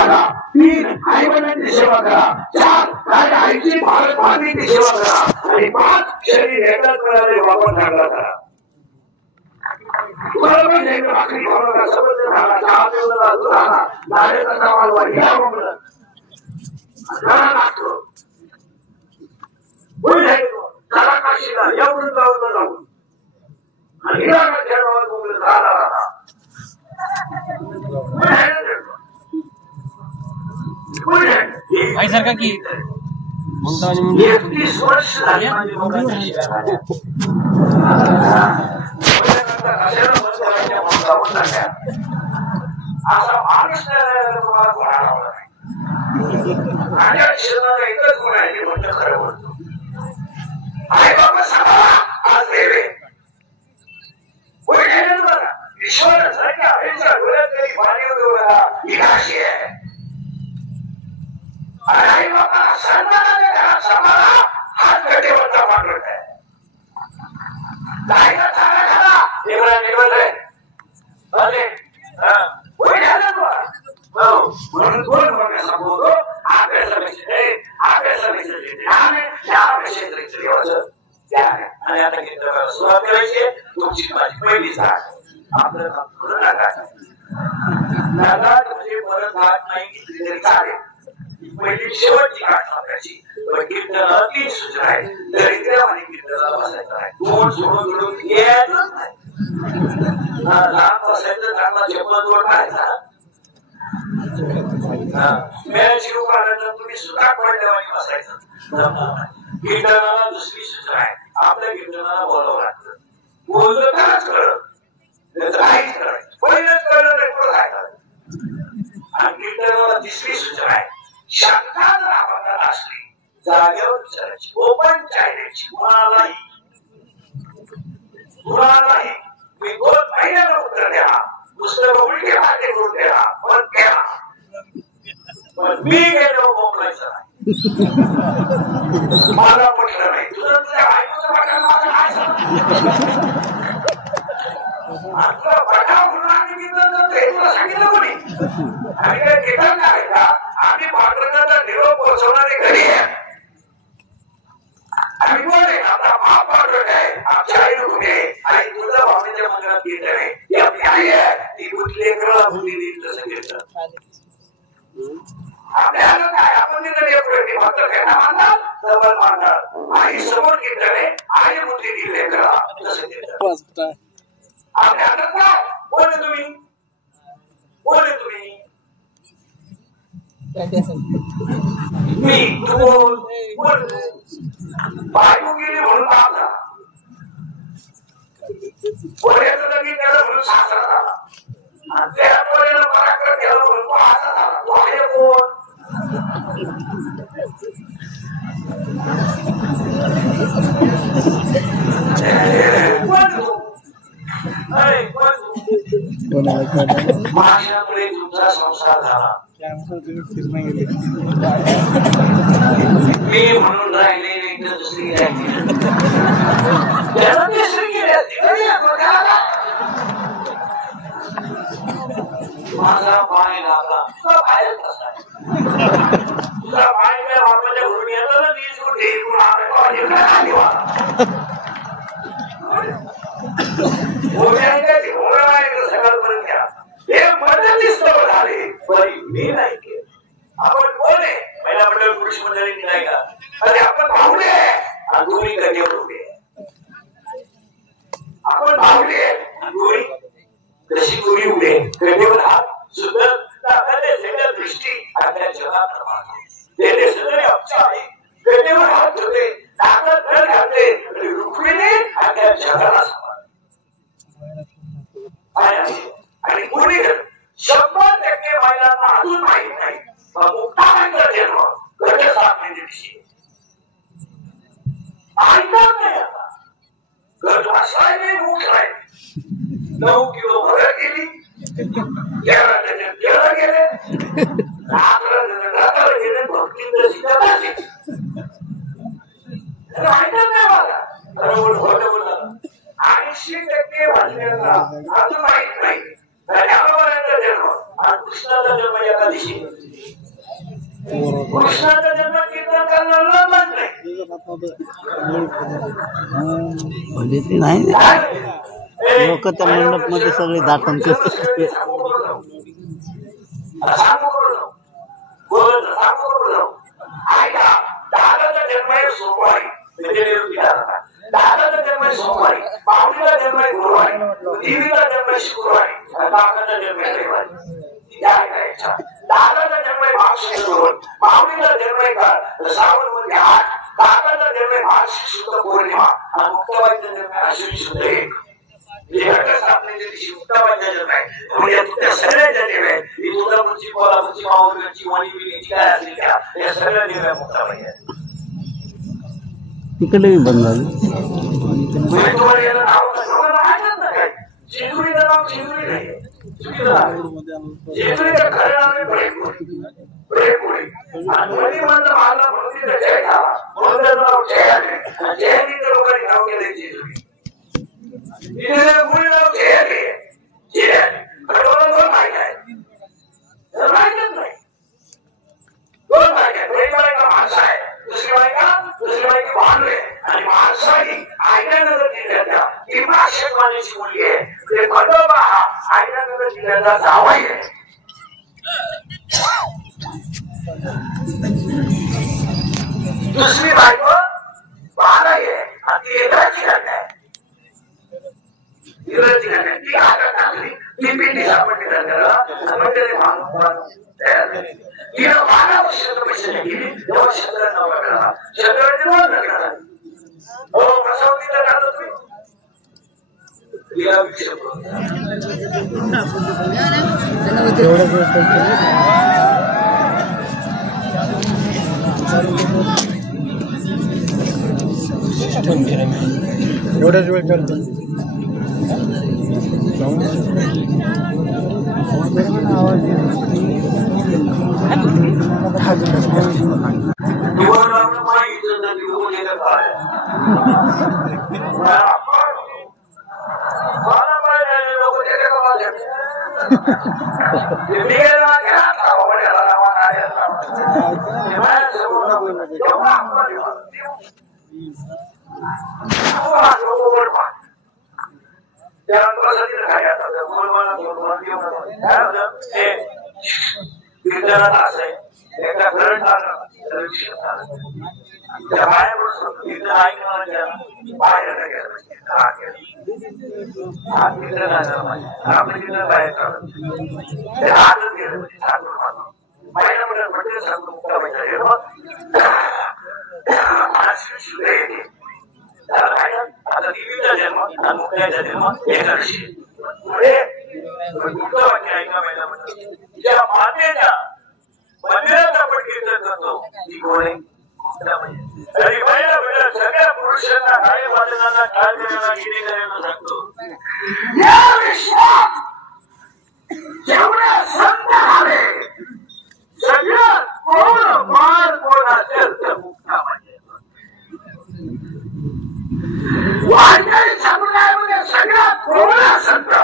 बघा 3 आई वडिलांची सेवा करा 4 माझ्या आईची भारत मातेची सेवा करा आणि 5 शरीर एकदाच मिळाले बाबा चांगला करा तुम्हाला पण नाही भाकरी खाऊ नका सबंध झाला चहा पिऊ नका दूध आणा नारळाचा नावाल वाढला म्हणलं घरा लागतो कोण आहे घरा काशीला या वृंदावनला जाऊन आणि हिराला खेळावर बोलले राहणार राहा भाई सारखा की 31 वर्ष झाली माझी मुलाची असा माणूस तुम्हाला कोणाला माझ्या शरीराला एकच गुण आहे ते म्हणजे खरं बोलतो आई बाबा सांगा आज देवे बघा ईश्वर सारख्या हरीच्या डोळ्यात तरी पाणी उडवला विनाशी आहे आणि आई बाबा सन्मानाने त्याला सांभाळा हात गटीवरचा मांडून आहे काय का चांगला झाला एवढा निर्बंध आहे म्हणून कोण म्हणून सांगतो आणि आता सुरुवात करायची तुमची माझी पहिली झाड आपलं काम करून नागाट म्हणजे परत घाट नाही घेतली तरी चालेल पहिली शेवटची गाठ सापडायची पण कीर्तनाला 3 सूचना आहेत दरिद्र्यामध्ये कीर्तनाला बसायचं आहे तोंड सोडून सोडून यायचंच नाही लहान बसायचं चांगला चप्पल जोड पाहायचा शिव काढायचं तुम्ही सुद्धा पडल्यावानी बसायचं कीर्तनाला दुसरी सूचना आहे आपल्या कीर्तनाला बोलावं लागतं बोललं तरच कळत काहीच करायचं पहिलंच कळलं नाही पुढं काय करायचं आणि कीर्तनाला तिसरी सूचना आहे शंका जर आपण असली जागेवर विचारायची ओपन चायलेची कुणालाही मी 2 महिन्याला उत्तर द्या पुस्तक उलटे भाटे करून द्या पण द्या पण मी गेलो बोंबलायचं नाही मला पटलं नाही तुझं तुझ्या बायकोचं पटलं माझं काय आपलं पटाव म्हणून आम्ही तुला सांगितलं कोणी आम्ही काय कीर्तन काय का आम्ही पांडुरंगाचा निरोप पोहोचवणारे घरी आहे आम्ही बोलले आपला महाप पांडुरंग आहे आमच्या आईनं गुन्हे आणि तुझ्या भावनेच्या मंदिरात कीर्तन आहे ती आपली आई आहे ती बुद्धी लेकराला बुद्धी देईल तसं कीर्तन आपल्या काय आपण तिथं लेकरं फक्त त्यांना मानतात जवळ मानतात आई समोर कीर्तन आहे आई बुद्धी देईल लेकराला तसं कीर्तन आपल्या हातात काय बोले तुम्ही मी बायको गेली म्हणून बाप झाला पोऱ्याचं लगीन केलं म्हणून सासरा झाला आणि त्या पोऱ्याला पराक्रम केलं म्हणून तो असा झाला तो आहे कोण माझ्यामुळे तुमचा संसार झाला मी म्हणून राहिले नाही तर दुसरी माझा पाय लागला तुझा बाहेर कसा तुझा पाय काय बापाच्या घरून येतो ना 20 कुठे सकाळपर्यंत घ्या हे मदतीच झाले बरी मी नाही केलं आपण कोण आहे महिला मंडळ पुरुष मंडळी नाही का अरे आपण भावले आणि तुम्ही कन्यावर उभे आपण भावले आणि तुम्ही कशी तुम्ही उभे कन्यावर हात सुद्धा दृष्टी आपल्या जगात त्याने सगळे आमच्या आई कन्यावर हात ठेवले ताकद घर घालते आणि रुक्मिणी आपल्या जगाला आणि कोणी 100% महिलांना अजून माहित नाही मुक्तानंद जन्म गट 7 महिन्याची ऐकत नाही आता गट असाय नाही मुख नाही 9 किलो भर गेली 11 गेले रात्र गेले भक्ती दर्शित ऐकत नाही मला बरोबर खोटं बोललं 80% वाचलेला अजून माहित नाही कृष्णाचा जन्म एका दिवशी कशी कृष्णाचा जन्म कीर्तन करणारा नाही लोक त्या मंडप मध्ये सगळे दाटून दादाचा जन्म आहे सोमवारी दादाचा जन्म आहे सोमवारी पाहुणीला जन्म आहे गुरुवारी देवीला जन्म आहे शुक्रवारी काकाचा जन्म आहे रविवारी दादाचा जन्म आहे भाषेश्वर पाहुणीला जन्म आहे श्रावण मध्ये 8 काकाचा जन्म आहे मार्गशीर्ष शुद्ध पौर्णिमा आणि मुक्ताबाईचा जन्म आहे आश्विन शुद्ध 1 स्थापनेच्या दिवशी मुक्ताबाईचा जन्म आहे म्हणजे तुझ्या सगळ्यांच्या जन्म आहे ही तुळजापूरची कोल्हापूरची माहूरची वणीबिलीची काय असली का या सगळ्या जन्म आहे मुक्ताबाई तिकडे बंद झाली तुम्हाला याला नाव आठवत ना काय जेजुरीचं नाव जेजुरी नाही जेजुरीचं खरं नाव आहे ब्रेपुरी आणि वणी म्हणलं मला म्हणून तिथं जय झाला म्हणून त्याचं नाव जयाने आणि जयानीचं लोकांनी नाव केलंय जेजुरी तिथे मूळ नाव जयाने खरं दोन माहिती आहे माहितच नाही दोन माहिती आहे एक बायका माणसं आहे दुसरी बायका भांडवे आणि माणसाही आयनानगर जिल्ह्यातल्या भीमाशक मानेची मुलगी आहे ते खंडोबा हा आयनानगर जिल्ह्याचा जावई आहे दुसरी बायको बाराई आहे आणि ती इंग्रजी घालते ती हातात टाकली ती पिंडी सापडली त्याला तिनं 12 वर्ष पैसे केली तेव्हा शंकर नाव लागला शंकराचे नाव लागला हो प्रसावतीला घालतो तुम्ही तिला विषय एवढाच वेळ करतो आवाज सगळ्या पुरुषांना काय वादनांना काय करायला गिरी करायला सांगतो या विश्वात जेवढे संत आले सगळ्यात कोण मार कोण असेल तर मुक्ताबाई वारकरी समुदायामध्ये सगळ्यात कोवळा संत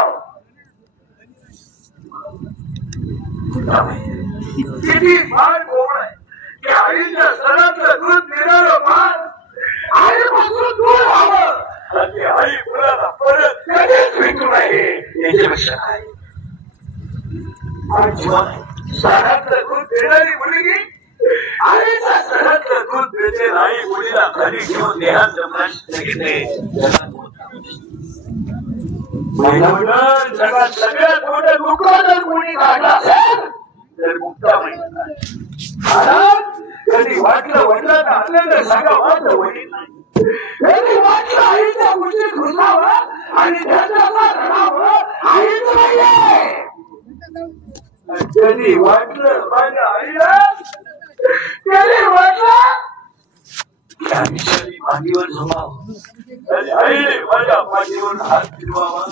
किती फार कोवळ आहे की आईच्या स्तनातलं दूध देणारं मान आईपासून दूर व्हावं आणि आई मुलाला परत कधीच भेटू नये याच्यापेक्षा काय स्तनातलं दूध देणारी मुलगी आईच्या स्तनातलं दूध देते आई मुलीला घरी घेऊन देहाचं प्रश्न घेते जगात सगळ्यात मोठं दुःख जर कोणी काढलं असेल तर मुक्ताबाई कधी वाटलं वडिलांना आनंद सांगावा तर वडील नाही कधी वाटलं आईच्या गोष्टीत घुसावं आणि त्याचा रडावं आईच नाहीये कधी वाटलं माझ्या आईला कधी वाटलं आयुष्याने मांडीवर झोपावं आणि आईने माझ्या मांडीवर हात फिरवावा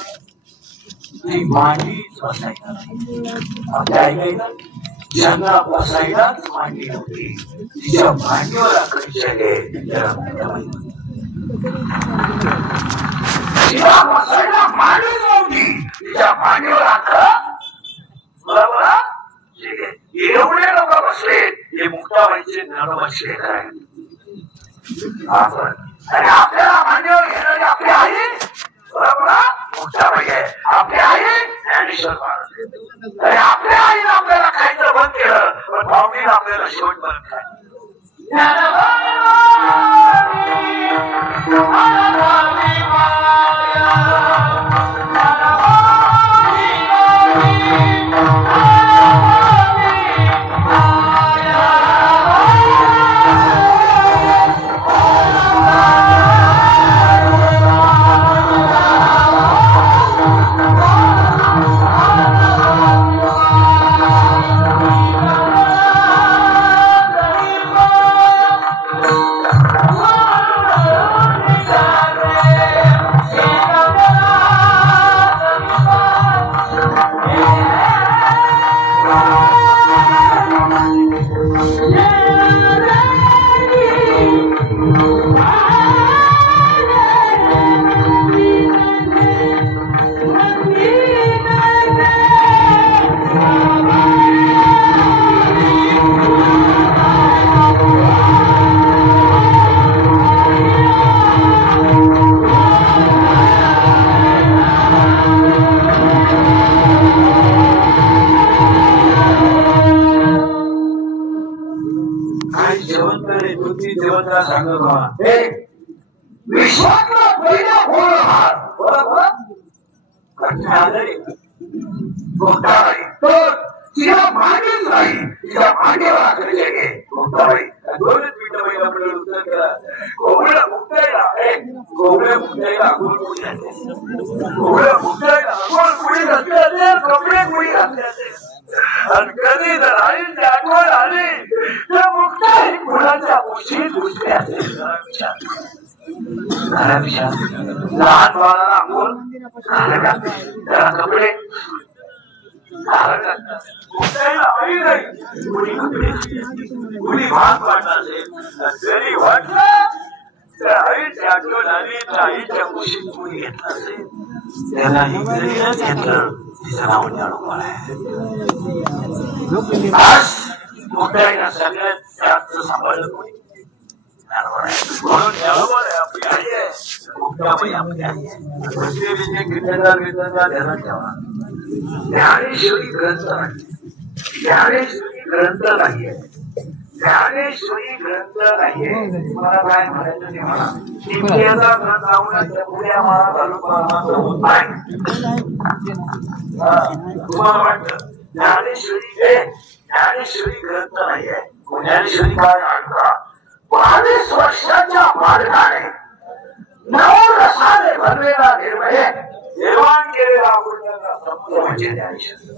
ती मांडीच बसायला नाही ज्यांना बसायलाच मांडी होती तिच्या मांडीवर आकर्षण तिला बसायला मांडीच नव्हती तिच्या मांडीवर आकर्षण एवढे लोक बसले हे मुक्ताबाईचे ज्ञानोबाचे आहे. आणि आपल्याला मान्यवर घेणारी आपली आई बरोबर मुक्ताबाई आहे. आपली आई ज्ञानेश्वर महाराज. आणि आपल्या आईने आपल्याला खायचं बंद केलं पण भावनीने आपल्याला शेवट बंद काय विश्वातला पहिला फोन हात बरोबर तर तिला मागेच नाही तिला मागेवर आखले गे मुक्ताबाई 2 मिनिटं महिला मंडळ उत्तर करा. कोवळ्या मुक्ताईला कोवळ्या मुक्ताईला अगोल कोणी घातले कोवळ्या मुक्ताईला अगोल कोणी घातले असेल कपडे कोणी घातले असेल आणि कधी जर आईची आठवण आली तर मुक्ताई कुणाच्या उशीत घुसले असेल लहान बाळाला अंघोळ त्याला कपडे आई नाही कुणी भात वाटला असेल जरी वाटलं तर आईची आठवण आली तर आईच्या कुशीत कुणी घेतलं असेल त्यालाही जरीच घेतलं तिचं नाव ज्ञानोबा आहे. आज मुक्ताईला सगळ्यात जास्त सांभाळलं कोणी म्हणून ज्ञानोबा आपली आई आहे. मुक्ताबाई आपली आई आहे. पृथ्वीचे कीर्तनकार ध्यानात ठेवा. ज्ञानेश्वरी ग्रंथ नाही ज्ञानेश्वरी ग्रंथ नाहीये ज्ञानेश्वरी ग्रंथ नाहीये. तुम्हाला काय म्हणायचं ते म्हणा. इतिहासा ग्रंथ लावण्याच्या पुढ्या मला तालुका होत नाही. तुम्हाला वाटतं ज्ञानेश्वरी ग्रंथ नाहीये. ज्ञानेश्वरी काय आणता 22 वर्षाच्या बालकाने नवरसाने भरलेला निर्भय निर्माण केलेला म्हणजे ज्ञानेश्वरी.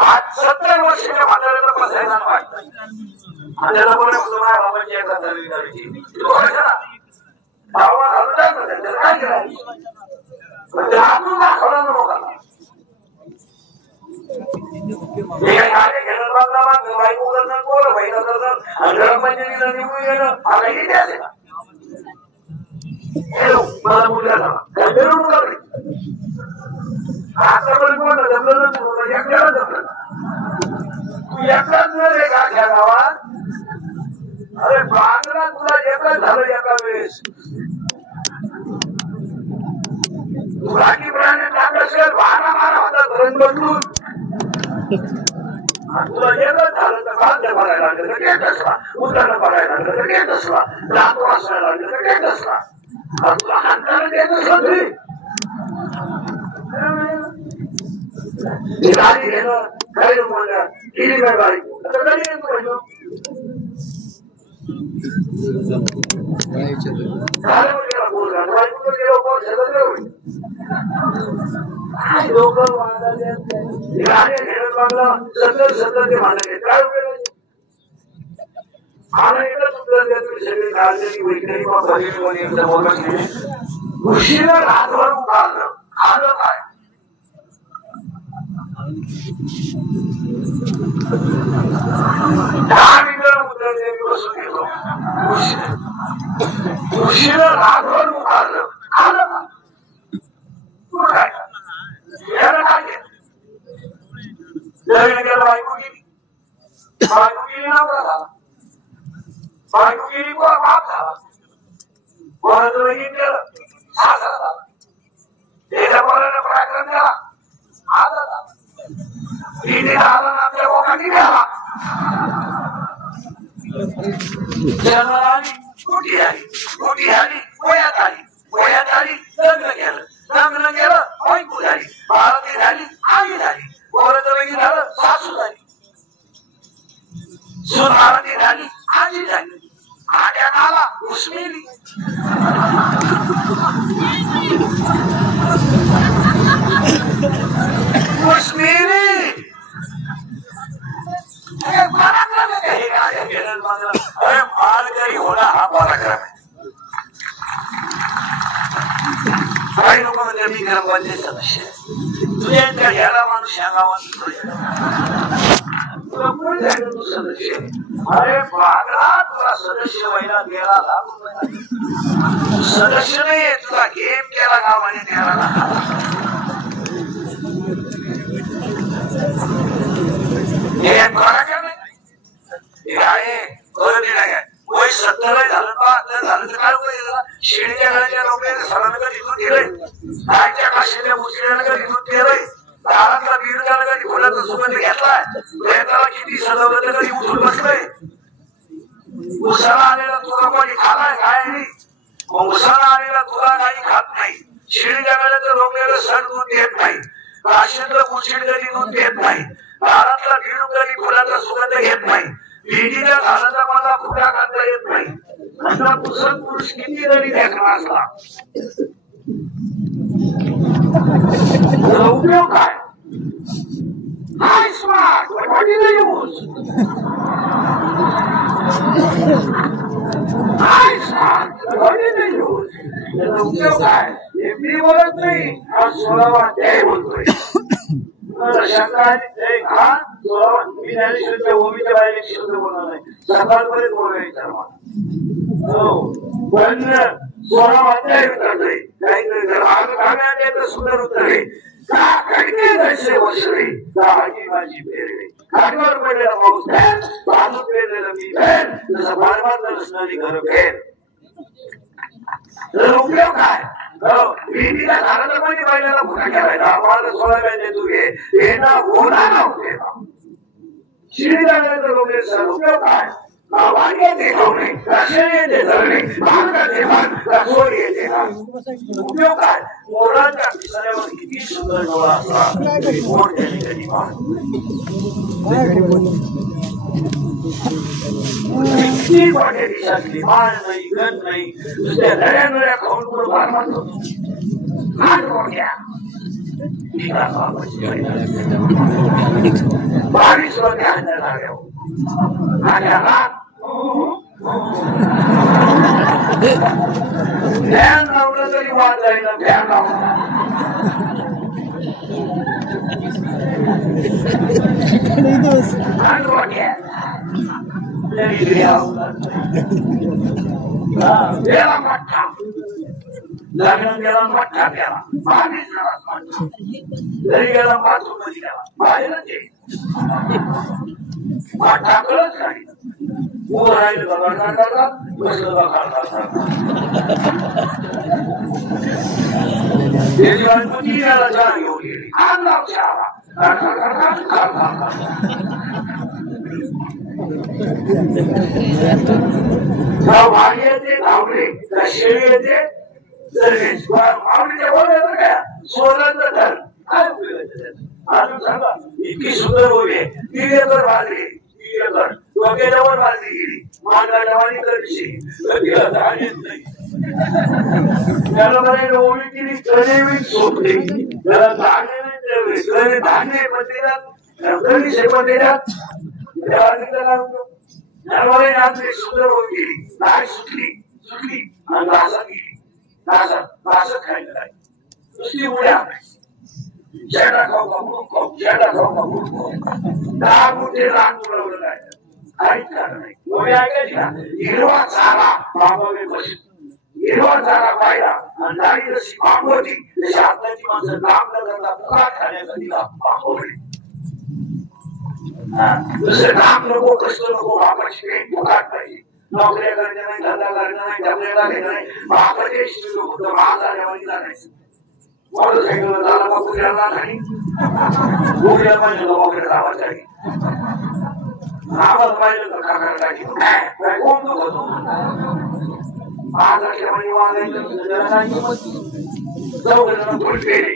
आज 70 वर्षाच्या म्हाताऱ्याला बसायला वाटतं. म्हाताऱ्याला पण बाबाची एका चालवी करायची बाबा घालून काय करायचं म्हणजे आपण दाखवलं लोकांना बायको करणार पोरं बहिणं करणार आणि ग्रामपंचायतीला निवडून येणं आता हे द्यायचं का मला मुलगा झाला काय मिळवणूक लागली आतापर्यंत कोण जमलं नसतं एकट्याला जमलं तू एकटाच न रे का घ्या गावात. अरे बांगला तुला एकच झालं एका वेळेस तू राखी प्राणी टाकलं असेल 12 होता धरण बदलून तुला एकच झालं तर कांदे भरायला लागलं तर घेत असला उतरणं भरायला लागलं तर घेत असला लांब वाचायला लागलं तर घेत असला तुला हाताला घेत असला तरी गाडी घेणं काही बोलणं केली काय गाडी आता कधी येतो पाहिजे लोक गाडी घेणं लागलं सतत ते मानले काय उपयोग मला एकच उत्तर द्या तुम्ही सगळे काढलेली वैज्ञानिक उशिरा रातभर उभारलं खाल्लं काय 10 मिनिटं उत्तर द्यायला बसून घेतो उशिरा रातभर उभारलं खाल्लं काय लग्न केलं बायको गेली नवरा झाला बायको गेली बाप झाला कोणाचं लगीन केलं सासरा झाला त्याच्या पोराने पराक्रम केला आला झाला आला आपल्या लोकांनी गेला जन्माला आली कुठे आली वयात आली लग्न केलं बायको झाली बाळाती झाली आई झाली पोराचं लगीन झालं सासू झाली सून बाळाती झाली आजी झाली आड्या नाला उस्मिली अरे मालकरी होणं हा पराक्रम आहे काही लोक म्हणजे मी ग्रामपंचायत सदस्य तुझ्या ह्याला माणूस ह्या गावात सदस्य अरे बागला तुला सदस्य व्हायला गेला सदस्य नाही तुला गेम केला गावाने त्याला वय 70 झालं तर काय वय शेळीच्या घराच्या लोकांना सरांना इथून गेलंय गायच्या काशीच्या मुसळ्यानं इथून गेलंय दारातला बीडकाला कधी फुलाचा सुगंध घेतलाय वेताला किती सजवलं तर कधी उठून बसलंय उसाला आलेला तुला कोणी खालाय काय नाही उसाला आलेला तुला काही खात नाही शेळीच्या घराच्या लोकांना सण दूध देत नाही काशीतलं मुशीड कधी दूध देत नाही दारातला बीड कधी फुलाचा सुगंध घेत नाही भेटीच्या झाडाचा मला फुटा काढता येत नाही असा पुसत पुरुष किती जरी देखला असला उपयोग काय हाय smart what is the use हाय smart what is the use त्याचा उपयोग काय हे मी बोलत नाही हा 16वा अध्याय बोलतोय मी ज्ञानेश्वरीच्या ओमीच्या बाहेर एक शब्द बोलणार नाही सकाळपर्यंत बोलायचं पण 16वा अध्याय करतोय काहीतरी सुंदर उत्तर आहे का खडके जसे वसरे काळजी माझी फेरले खाटवर पडलेला पाऊस फेर बाजूत पेरलेलं मी फेर जसं बारबार नसणारी घर फेर उपयोग काय भेटीला झाडाचा कोणी पहिल्याला फुटा केलायचा आम्हाला 16 महिने तू घे हे ना होणार नव्हते शिडीला लोक उपयोग काय वांग्याचे ठेवणे रशेने धरणे भांगाचे भाग रसोडी येते उपयोग काय मोराच्या पिसाऱ्यावर किती सुंदर डोळा असला तरी मोर त्याने कधी किती वाटे दिशातली माळ नाही गण नाही नुसत्या नळ्या नळ्या खाऊन पुढे फार मारतो बावीस वर्षे फॅन लावलं तरी वाद जाईल फॅन लावलं लग्न गेला मोठा गेला 22 जरी गेला 5 मध्ये गेला बाहेरच टाकलंच नाही उभं राहिलं बघा बसलं बघा त्याची बायको तिला चहा घेऊन गेली आणला चहा भारी येते धावले शेळी येते आवडीच्या बोलायचं काय सोन्याचं धन काय उपयोगाचं अजून सांगा इतकी सुंदर होईल 3 एकर बाजरी 3 एकर डोक्याच्यावर बाजरी गेली मांडाच्या वाणी करशी तिला धान येत नाही त्याला बरं ओळी केली कडेवी सोपली त्याला धान्य नाही धान्य पण शेपट देण्यात त्यामुळे सुंदर होऊन गेली नाही सुटली आणि नासात गेली नासत खायला नाही नुसती उड्या जेडा खाऊ का मूर्ख जेडा खाऊ का मूर्ख 10 मोठे रान उडवलं काय काहीच कारण नाही उड्या ऐकायची ना हिरवा चारा मागवले बशी हिरवा चारा पाहिला आणि नारी जशी मागवती तशी आताची माणसं काम न करता पुकार खाण्यासाठी मागवली दुसरं काम नको, कष्ट नको, बापाची काही दुकान पाहिजे, नोकऱ्या करायच्या नाही, धंदा करायचा नाही, डबऱ्याला घ्यायचा नाही, बापाच्या इष्ट फक्त महाजाऱ्यामध्ये जाण्याचं. मोटरसायकल झाला का पुण्याला नाही, पुण्याला पाहिजे नोकऱ्या लावायचा नाही, आम्हाला पाहिजे तर काका टाकी काय कोण नको महाजाऱ्यामध्ये वागायचं चौघ धूल पेले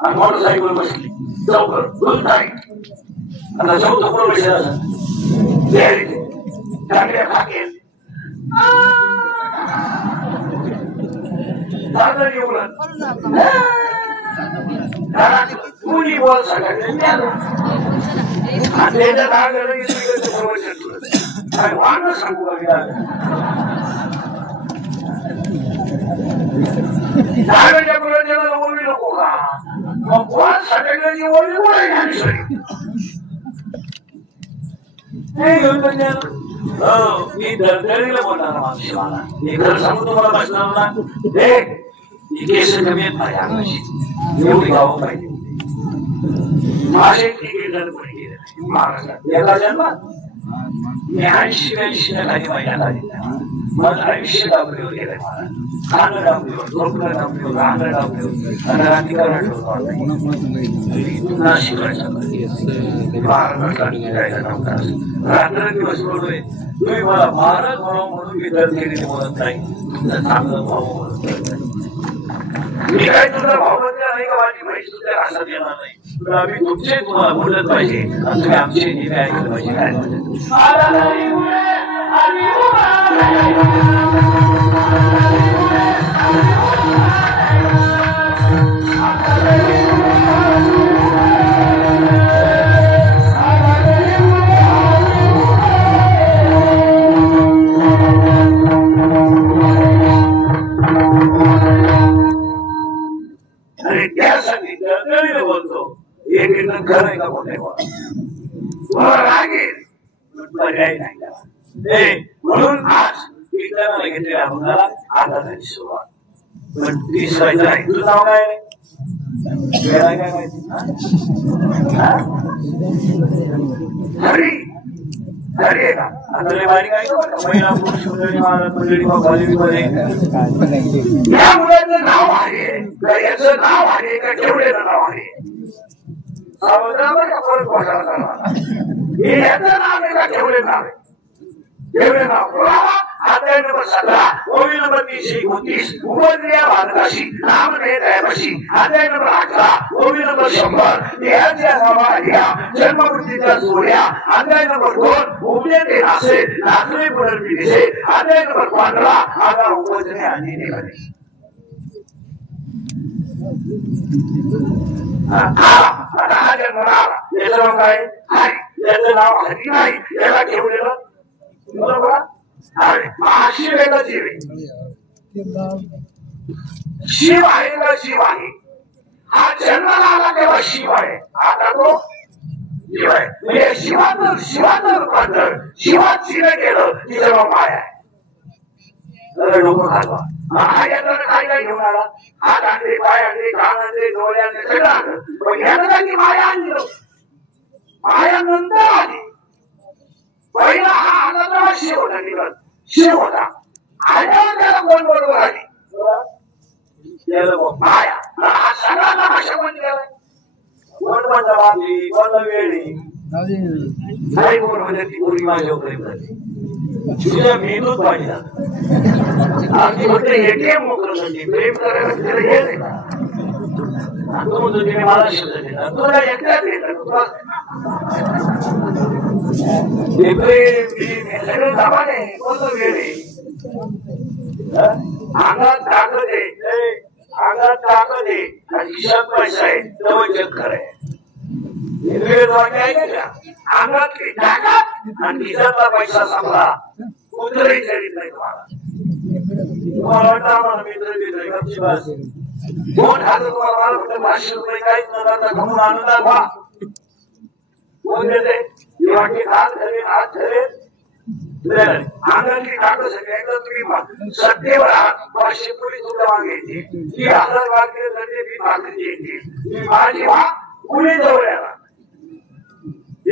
आणि मोटरसायकल बसली चौघ धूल नाही. आता चौथं कोण बसला चांगल्या खाकेल कुणी बोल सगळं वाढ सांगू का ओळी नको का मग कोण सगळ्याची ओळी ओळी मी दरदरीला बोलणार माणूस मला मी खरं सांगू तुम्हाला बसणार केस कमी येत नाही अंगाशी एवढी गावं पाहिजे माझे महाराष्ट्रात एका जन्मात मी 80-82 खाली महिन्यात आली मग आयुष्य डाबरीवर गेलंय मला खाणं डाबरीवर झोपणं डाबरीवर राहणं डाबरीवर आणि राधिकारण नाशिकायचं रात्र दिवस बोलतोय तुम्ही मला महाराज म्हणून मी दर केलेली बोलत नाही चांगलं भाऊ बोलत मी काय तुझा भावबद्दल नाही का माझी म्हैस तुझ्या रासात येणार नाही पण आम्ही तुमचे तुम्हाला बोलत पाहिजे आणि तुम्ही आमचे नेहमी ऐकलं पाहिजे काय आणि त्यासाठी दरदरीने बोलतो एक एकदम खरं आहे का बोलते तुम्हाला लागेल पर्याय नाही म्हणून आज कीर्तनाला घेतलेल्या अभंगाला आता झाली सुरुवात पण ती सरायचं नाही. तुझं नाव काय काय माहिती हरी हरी आहे का आता बारी काय महिला पुरुष मंडळी महाराज मंडळी कॉलेजमध्ये या मुलाचं नाव आहे का याचं नाव आहे का केवढेचं नाव आहे फरक वाटायला हे याचं नाव आहे का केवढे नाव आहे केवढे नाव बोलावा. अध्याय नंबर 17 ओवी नंबर 329 उपद्रिया भारताशी नाम नेत्यापाशी अध्याय नंबर 11 ओवी नंबर 100 देहाच्या नावाच्या जन्ममृत्यूच्या जोड्या अध्याय नंबर 2 उपजे ते नासे नाचले पुनर्विधीचे अध्याय नंबर 15 आता उपजने आणि निघाले आता हा जन्म आला याचं नाव काय हरी याचं नाव हरी नाही याला ठेवलेलं बरोबर शिव आहे का जीव शिव आहे का शिव आहे हा जन्माला आला तेव्हा शिव आहे आता तो शिव आहे म्हणजे शिवाचं रूपांतर शिवात शिव केलं की जेव्हा माया आहे डोकं घालवा हा याचा काय काय घेऊन आला हात आणले पाय आणले कान आणले डोळे आणले सगळं आणलं पण यानं काही माया आणली माया नंतर आली पहिला हा आला तेव्हा शिव होता निघत शिव होता आल्यावर त्याला कोण बरोबर आली माया हा सगळ्यांना भाषा कोण गेलाय कोण म्हणता बाबी कोण वेळी नाही कोण म्हणजे ती पूर्वी माझ्या प्रेम झाली तुझ्या मेंदूत पाहिजे अगदी म्हणते एटीएम मोकळी प्रेम करायला तिला हे नाही का तो म्हणतो तिने मला शब्द दिला तुला एकट्यात येतात सगळे दाबाने कोणतं वेळ अंगात ताकद आहे अंगात ताकद आहे आणि खिशात पैसा आहे तेव्हा जग खरं आहे अंगात ताकद आणि खिशातला पैसा संपला कुठलंही करीत नाही तुम्हाला वाटतं आम्हाला मित्र गपची बस 2,000 तुम्हाला फक्त 500 रुपये काहीच न करता घालून आनंदात व्हा कोण देते वाटते हात धरेल हात धरेल अंगातली कागद सगळ्यांना तुम्ही सत्तेवर आहात 500 पोलीस तुमच्या मागे येतील 1000 वागले तर ते मी भाकरी येतील माझी वा पुणे जवळ आला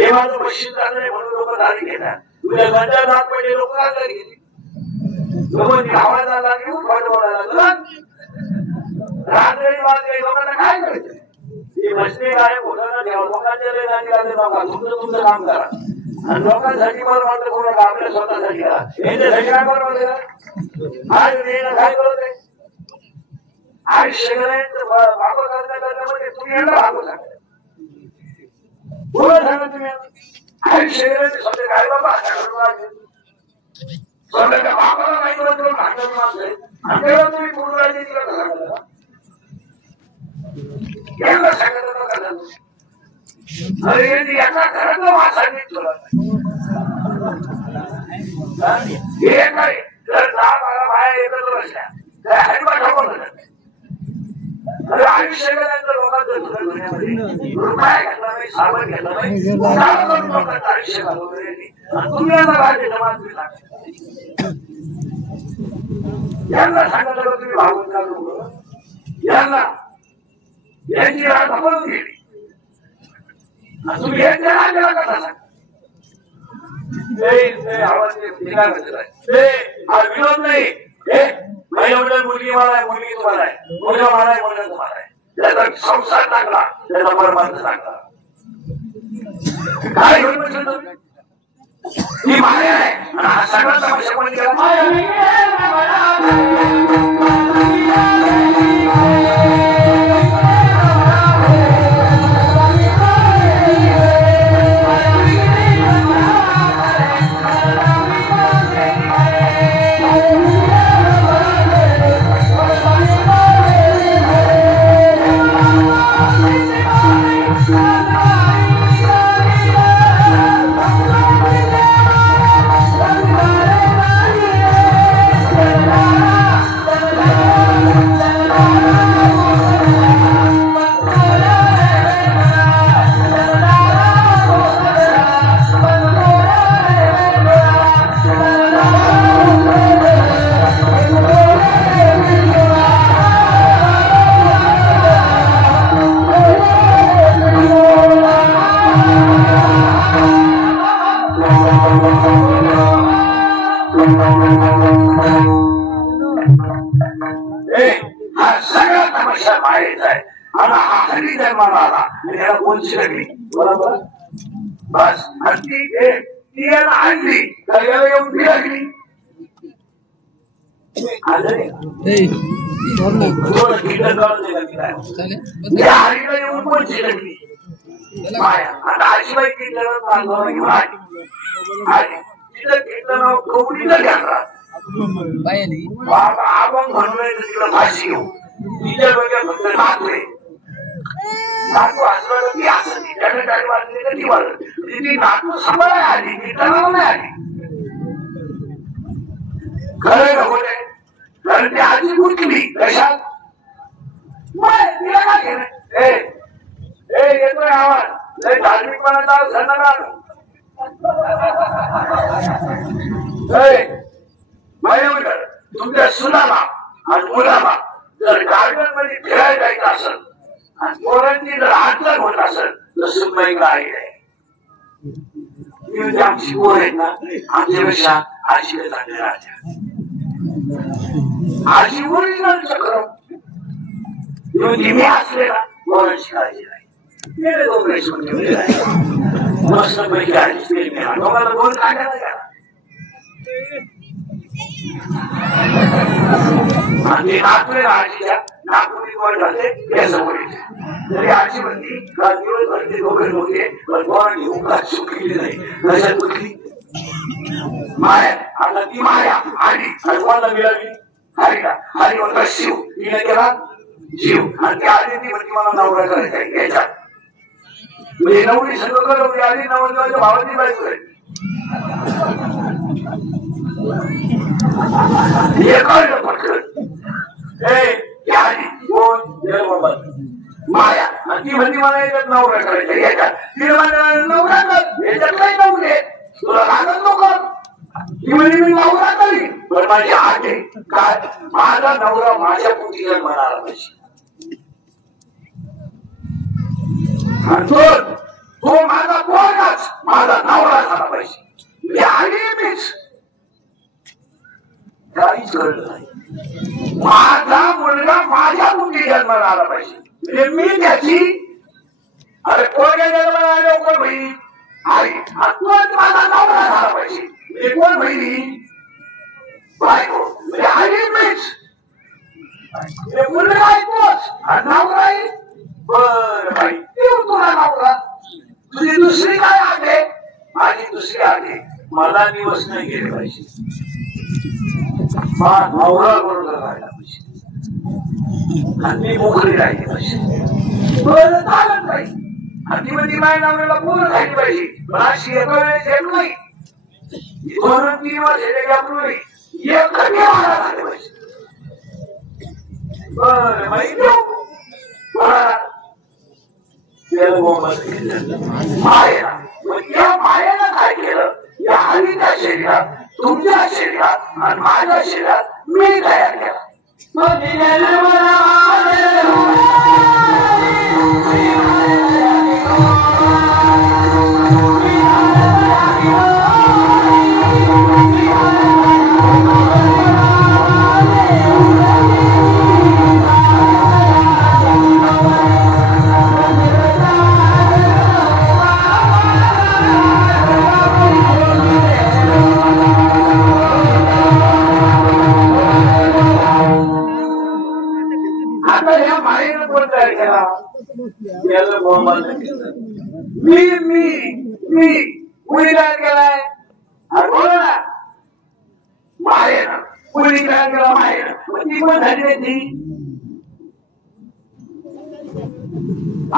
देवाचं पश्चिम चाललं नाही म्हणून लोक दारी घेतात. तुझ्या गंजा जात पडले लोक का दारी घेतली? लोक आवाजाला लागली खोट बोलायला लागलं. रात्री वाज काही लोकांना काय करायचं? ते बसले काय बोलायला द्यावं. लोकांच्या तुमचं काम करा आणि लोकांसाठी बरं वाटतं कोणा का आपल्या स्वतःसाठी करा. यांच्यासाठी काय बरं वाटतं? आज काय करत आहे? आयुष्य वापर करण्यामध्ये तुम्ही यांना भागू सांगा. बोला सांगा तुम्ही आयुष्य समजा काय बाबा समजा बापाला काही करत भांडण माणसं आहे आणि तेव्हा तुम्ही पूर्ण राहायचे तिला कसं सांगा? यांना सांगत का? अरे याचा घरातला वासा तुला हे काय जर 10-12 बाया एकत्र बसल्या तर हरिबा ठोकवलं. अरे आयुष्य लोकांचं रुपया घेतला नाही, साबण घेतला नाही, लोकांचं आयुष्य घालवलं. तुम्ही यांना सांगितलं तुम्ही भावून काढू यांना यांची राग म्हणून गेली. तुम्ही यांच्या राजाला कसा सांगा? विरोध नाही. मुलगी मला आहे, मुलगी तुम्हाला आहे, मुलगा मला आहे, मुलगा तुम्हाला आहे. त्याचा संसार टाकला, त्याचा परमार्थ टाकला. काय घेऊन बसलं तुम्ही? ही माया आहे आणि हा सगळा तमाशा कोणी केला? सगळा तमाशा मायाचा आहे आणि हा हरी जन्माला आला आणि याला कोण शिकली? बरोबर बस. आणि ती याला आणली तर याला येऊन फिरकली. हरीला येऊन कोण शिकली? माया. आता आजीबाई कीर्तनात तिथं कीर्तन कवडीचं घ्यायला आपण म्हणून तिकडं फाशी घेऊ. तिच्या डोक्यात फक्त नातू आहे. नातू हसलं ती हसत त्याने टाळी वाजली तर ती वाजत. ती नातू सांभाळायला आली, कीर्तनाला नाही आली. खरं नव्हत आहे कारण ती आजी गुंतली कशात? तिला काय घेणं? येतोय आवाज लय धार्मिकपणाचा सन्ना तुमच्या सुनाला आणि मुलाला जर गार्डन मध्ये फिरायला जायचं असेल आणि पोरांची जर अडचण होत असेल तर सुनबाई गाडी आहे. आमची पोर आहेत ना आमच्यापेक्षा आजीकडे चांगले राहत्या. आजी ओरिजिनल चक्र मी असले ना पोरांची काळजी नाही. मस्त पैकी आजी लोकांना दोन टाकायला घ्या. आणि नागपूर आजीच्या नागपुरी वर जाते या समोरचे तरी आजी म्हणली का दिवस भरते दोघे नव्हते पण पोरांनी उगाच चुकली नाही. कशात कुठली माया? आता ती माया आली आणि कोणाला मिळाली? हरीला. हरी होता शिव, तिने केला जीव आणि ती आली ती म्हणजे मला नवरा करायचा आहे याच्यात. म्हणजे नवरी सगळं करवली आली नवरदेवाच्या भावाची बायको आहे. माया आणि ती म्हणती मला याच्यात नवरा करायचं याच्यात. तिने मला नवरा कर याच्यात काही नवरे तुला लागत नको. ती म्हणजे मी नवरा करी पण माझी आठ आहे काय माझा नवरा माझ्या पोटी जन्माला पाहिजे. तो माझा पोरगाच माझा नवरा झाला पाहिजे. मी आई मीच. काहीच कळलं नाही. माझा मुलगा माझ्या मुली जन्माला आला पाहिजे म्हणजे मी त्याची. अरे कोणत्या जन्माला आल्या कोण बहिणी आई. तोच माझा नवरा झाला पाहिजे म्हणजे कोण बहिणी बायको म्हणजे आई मीच. मुलगा आहे तोच नवरा आहे. बर बाई देऊ तुला नवरा. तुझी दुसरी काय आहे. माझी दुसरी आहे मला दिवस नाही गेले पाहिजे. नवरा बरोबर राहायला पाहिजे आणि मोकळी राहिली पाहिजे. बरं चालत नाही आणि म्हणजे माझ्या नवऱ्याला पूर्ण झाली पाहिजे. पण अशी एका वेळेस येत नाही. 2-3 वर्ष नाही एक मला झाले पाहिजे. बरं माहिती मायेला या मायेला काय केलं. या हरीच्या शरीरात तुमच्या शरीरात आणि माझ्या शरीरात मी तयार केला. मी काय केलाय बोला ना. मायेनं कुणी काय केला मायेनं ती पण झाली त्याची.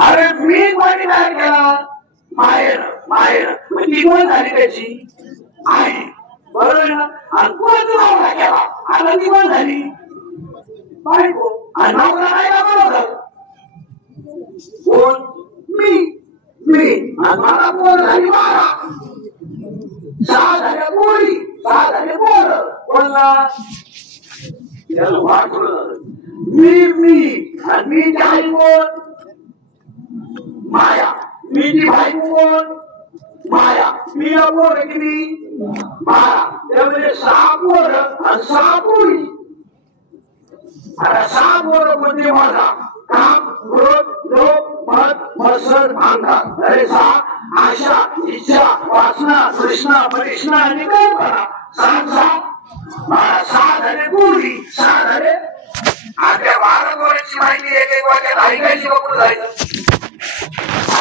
अरे मी कोणी काय केला मायेनं ती पण झाली त्याची आई. बरोबर ना. आणि कोण नवरा केला आता ती पण झाली बायको. आणि नवरा नाही का बरोबर कोण मी आणि मला कोण झाली 12. 6 झाल्या पोरी 6 झाले पोरं. बोलला मी आणि मी ती आई कोण माया. मी ती बाई कोण माया. मी पोर किती 12. त्यामध्ये 6 पोरं आणि 6 पोरी. आता 6 पोरं कोणते माझा काम क्रोध लोभ मत मत्सर अहंकार. अरे 6 आशा इच्छा वासना तृष्णा परिष्णा आणि कल्पना. 6 झाले पूर्वी 6 झाले. आपल्या 12 पोरांची माहिती एक वाक्यात ऐकायची बघून जायचं.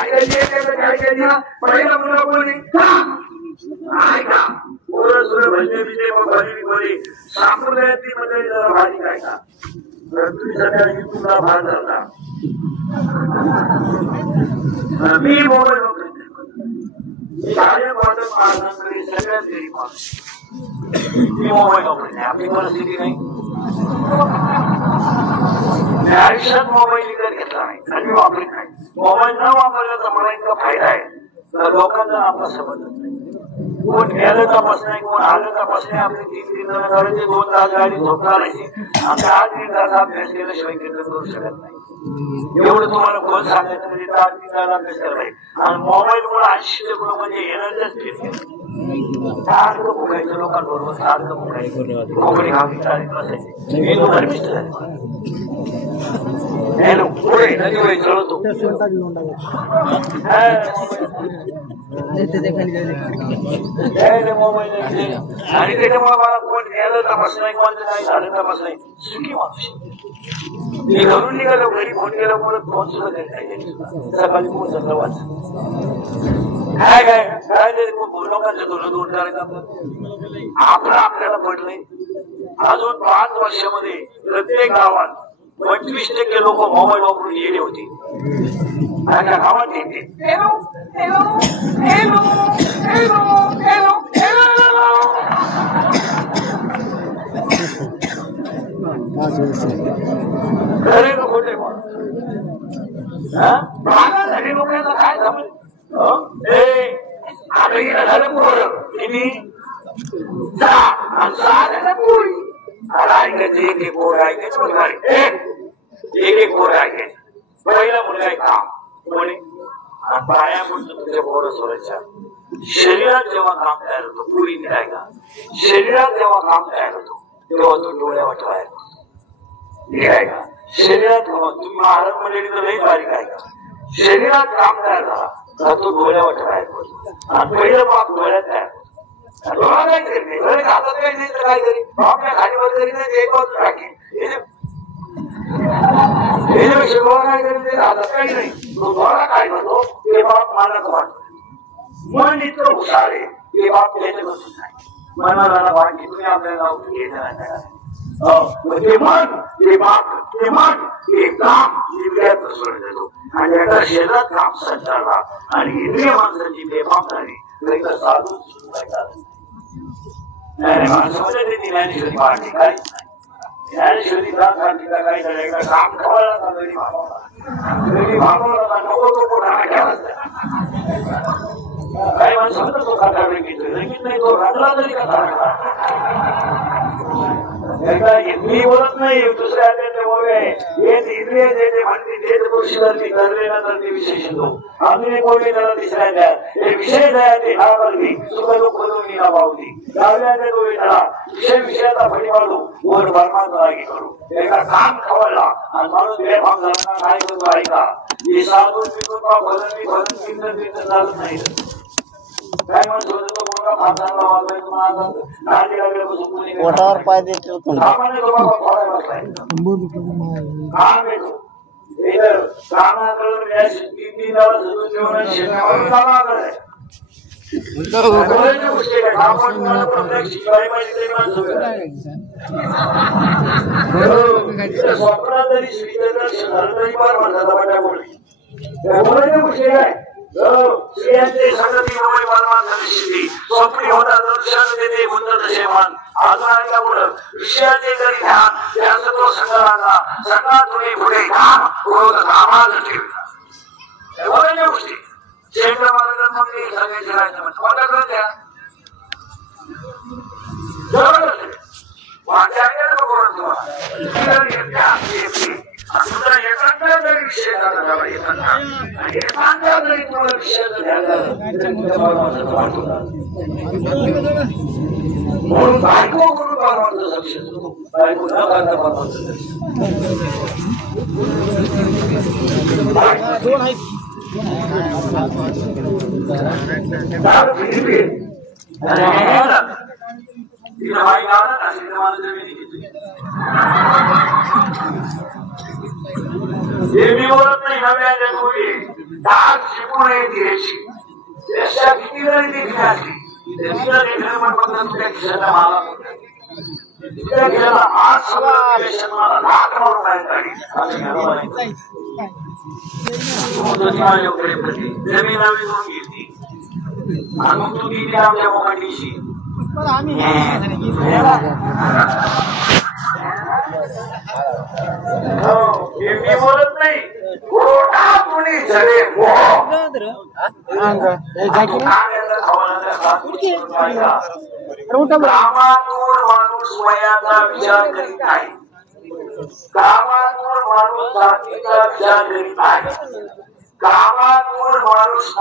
ऐकायची ना पहिला मुलं बोलली ऐका पोरं सुद्धा भजने बिजने बोली संप्रदायातली मंडळी जरा भाजी ऐका. तुम्ही सध्या युट्यूबला भाग धरला. मी मोबाईल सगळ्यात गरीब माणूस. मी मोबाईल वापरत नाही. आपली परिस्थिती नाही. मी आयुष्यात मोबाईल विकत घेतला नाही आणि मी वापरत नाही. मोबाईल न वापरल्याचा मला इतका फायदा आहे तर लोकांचा आपला समजत नाही. कोण गेलं तपास नाही कोण आलं तपास नाही. आपले 3-3 जण करायचे 2 तास गाडी झोपणार नाही. आमच्या 8-3 तास अभ्यास केल्याशिवाय कीर्तन करू शकत नाही. एवढं तुम्हाला कोण सांगायचं म्हणजे 8-3 तास अभ्यास करायला. आणि मोबाईल मुळे 80 म्हणजे एनर्जीच सारखं फुकायचं लोकांबरोबर सारखं फुकायचं. कोकणी घामी चालत बसायचे. मी तो धर्मिष्ठ झाले. पुढे नदी वय चढवतो मोबाईल आणि त्याच्यामुळे मला कोण गेलं तपास नाही कोणतं नाही झालं तपास नाही. सुखी माणूस मी घरून निघालो घरी फोन केला परत फोन सुद्धा नाही. सकाळी फोन झालं वाच काय काय काय लोकांचं दोन करायचं आपलं आपल्याला पडलंय. अजून 5 वर्षामध्ये प्रत्येक गावात 25% लोक मोबाईल वापरून येले होते. गावात येते खरे का खोटे झाले लोकांना काय समज. झालं पोरं किती 6 झालं पोरी. ऐकायचं एक पोर ऐकायचं एक पोर ऐकायचं. पहिला मुलगा एक काम कोणी पाया म्हणतो तुझ्या पोरं सोडायच्या शरीरात जेव्हा काम तयार होतो पुरी काय का शरीरात जेव्हा काम तयार होतो तेव्हा तो डोळ्यावर बाहेर पडतो का शरीरात तुम्ही महाराज म्हणजे तर लई बारीक आहे का शरीरात काम तयार झाला तर तो डोळ्यावर बाहेर पडतो आणि पहिलं पाप डोळ्यात तयार होतो डोळा काय करीत नाही डोळे हातात काही नाही तर काय करी आपल्या खालीवर करी नाही एक बाजू टाकेल डोळा काय करीत नाही हातात काही नाही तो डोळा काय करतो ते बाप मानत वाटतो मन इतकं हुशार आहे ते बाप त्याच्या बसून नाही मनाला वाटली तुम्ही आपल्याला ते मन ते बाप ते मन ते काम इंद्रियात बसवलं देतो आणि एका शरीरात काम संचारला आणि इंद्रिय माणसाची बेफाम झाली तर साधू माणसामध्ये त्यांनी ज्ञानेश्वरी पाडली काहीच नाही ज्ञानेश्वरी काय झालं एकदा काम खवायला गडी भागवला नको तो कोणाला घ्यावाच काही माणसाला तो खाता लगेच नाही तो रडला तरी कथा एकदा मी बोलत नाही दुसऱ्या हेच इंद्रिय जे म्हणते तेच गोष्टी करले ना तर ते विशेष येतो अजून एक कोणी त्याला तिसऱ्या हे विषय द्या ते हा करते सुख लोक बनवून मी ना पावती डाव्याच्या डोळे त्याला विषयाचा फळी वाढू वर परमात्मा लागी करू एका काम खवळला आणि माणूस बेफाम झाला काय करू ऐका हे साधून पिकून भजन कीर्तन चालत नाही काय म्हणतो मोठा फासांना वाजवायचं पोटावर पाय देतो स्वप्नात जरी श्रीचंद्र गोष्टी काय स्त्रियांचे संगती होय परमात्म्याशी स्वप्नी होता दर्शन देते गुंतत तसे मन अजून ऐका पुढं विषयाचे जरी ध्यान त्यास तो संग लागला संघात पुढे काम क्रोध कामाला ठेवला एवढ्या गोष्टी शेंद्र महाराजांमध्ये सांगायचे राहायचं म्हणजे मला कळत द्या वाट्या तुम्हाला विषय म्हणून बायको करून परमार्थ सक्सेस होतो बायको न करता परमार्थ मी बोलत नाही नव्या जन्मोळी डाग शिकून घ्यायची अशा किती जरी देखील असली तिला देखील पण फक्त तुझ्या खिशाला माला तुझ्या खिशाला आज सगळं मला लाख रुपये काढी जमीन आम्ही करून घेतली आणि तू दिली आमच्या मोकाटीशी मी बोलत नाही कोटा कोणी झडे कामातून माणूस वयाचा विचार करीत नाही कामातून माणूस जातीचा विचार करीत नाही कामातून माणूस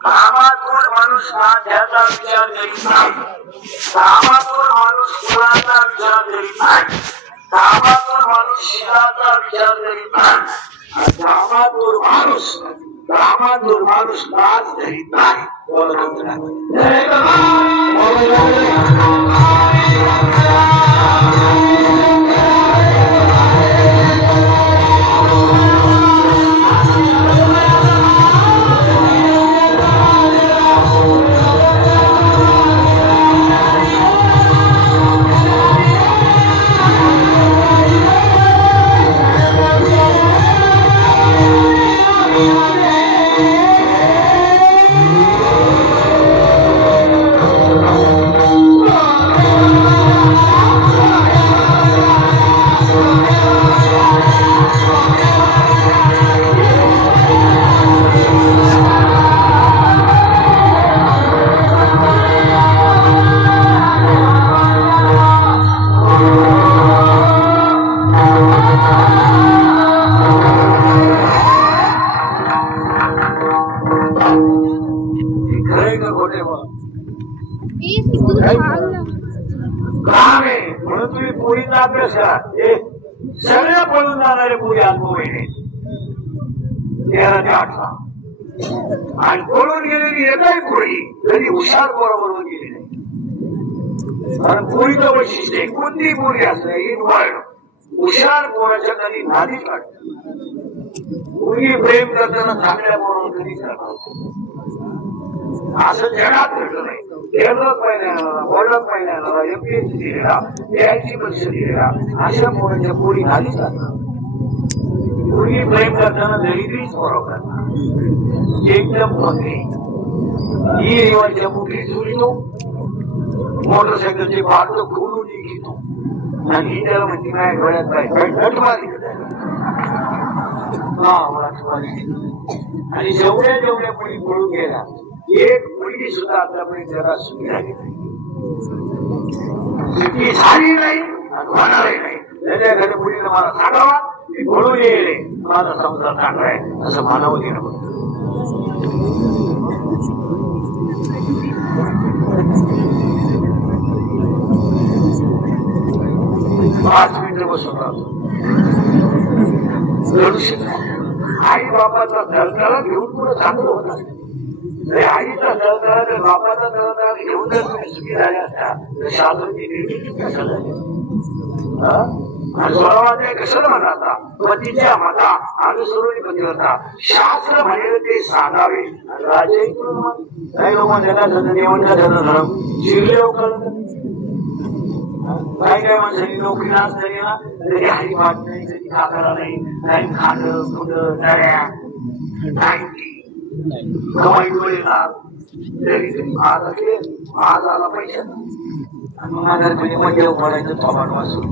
कामातून माणूस नात्याचा विचार करीत नाही कामातून माणूस कुळाचा विचार करीत नाही कामातून माणूस शिलाचा विचार करीत नाही कामातून माणूस लाज धरीत नाही होते मग काम आहे म्हणून तुम्ही पोरींचा अभ्यास करा. हे सगळ्या पळून जाणारे पोरी अनुभव आहे 13 ते 18 आणि पळून गेलेली एकही पोरी कधी हुशार पोराबरोबर गेली नाही. कारण पोरीचं वैशिष्ट्य आहे कोणतीही पोरी असते इनवर्ड हुशार पोराच्या कधी नादीच काढते. पोरी प्रेम करताना चांगल्या पोरावर कधीच करणार असं जगात घडलं नाही. केरळात पहिल्यांदा वर्ल्डात पहिल्यांदा MPSC दिलेला AIT परीक्षा दिलेला अशा पोरांच्या पोरी नादीच काढणार. पोरी प्रेम करताना दरिद्रीच पोराव करणार एकदम पत्नी ही रेवाच्या मुठी चुरितो मोटरसायकलचे भाग खोलून घेतो आणि ही त्याला म्हणते माझ्या डोळ्यात काय नटवाली आणि जेवढ्या मुली पळून गेल्या एक मुलगी सुद्धा आतापर्यंत जगात सुखी झाली नाही. सुखी झाली नाही आणि होणारही नाही. त्याच्या घरी मुलीला मला सांगावा मी पळून येईल माझा संसार चांगला आहे असं मानव घेणं म्हणतो. 5 मिनिटं बसून राहतो. आई बापाचा दळदळा घेऊन पुढे चांगलं होत असते. आईचा दळदळा तर बापाचा दळदळा घेऊन जर तुम्ही सुखी झाले असता तर शास्त्राची निर्मिती कशाला झाली. कशाला म्हणता पतीच्या मता अनुसरून पतिव्रता शास्त्र म्हणेल ते सांगावे. राजे काही लोक देवांच्या धर्म शिरले लोक काही माणसांनी नोकरीला असताना ना तरी हरी वाट नाही कधी काकरा नाही काही खाणं खुडं नळ्या कमाई येणार तरी आज आला पैसा आणि मग माझ्या कोणी मजा पडायचं थोबाट वाचून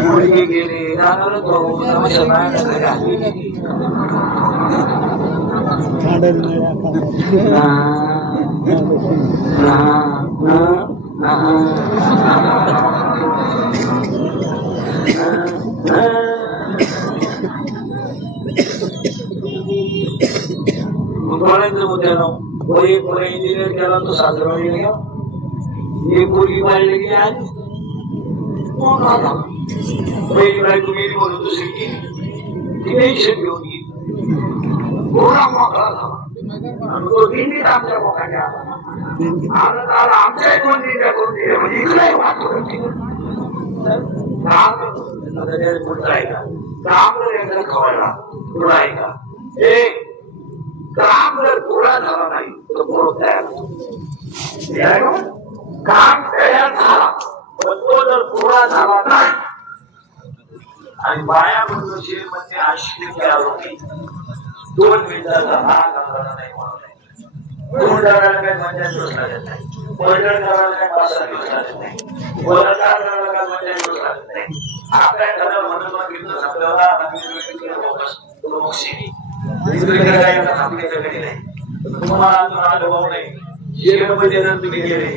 मुलगी गेली जाणार बोलायचं मुद्द्यानं पोरे इंजिनियर केला तो साजरा गेला एक पोरगी पाहिली गेली आणि पहिली बायको गेली म्हणून दुसरी गेली ती टेन्शन घेऊन गेली घोडा मोकळा झाला आणि तो दिल्लीत आमच्या मोकाच्या आला आमच्या एक मंदिर करून दिले म्हणजे इकडे वाहतो पुढचा आहे का काम जर एकदा खवायला पुढा आहे का एक काम जर पुरा झाला नाही तर पुढं तयार काम तयार झाला पण तो जर पुरा झाला नाही आणि बाया म्हणून शेर मध्ये आश्चर्य आरोपी 2 मिनिटाचा भाग आपल्याला नाही म्हणून 2 डब्याला काही मजा दिवस लागत नाही वर्जन करायला काही 5-6 दिवस लागत नाही वर्जन करायला काही मजा दिवस लागत नाही. आपल्या घराला म्हणून घेतलं आपल्याला तुम्हाला अनुभव नाही शेरमध्ये जर तुम्ही गेले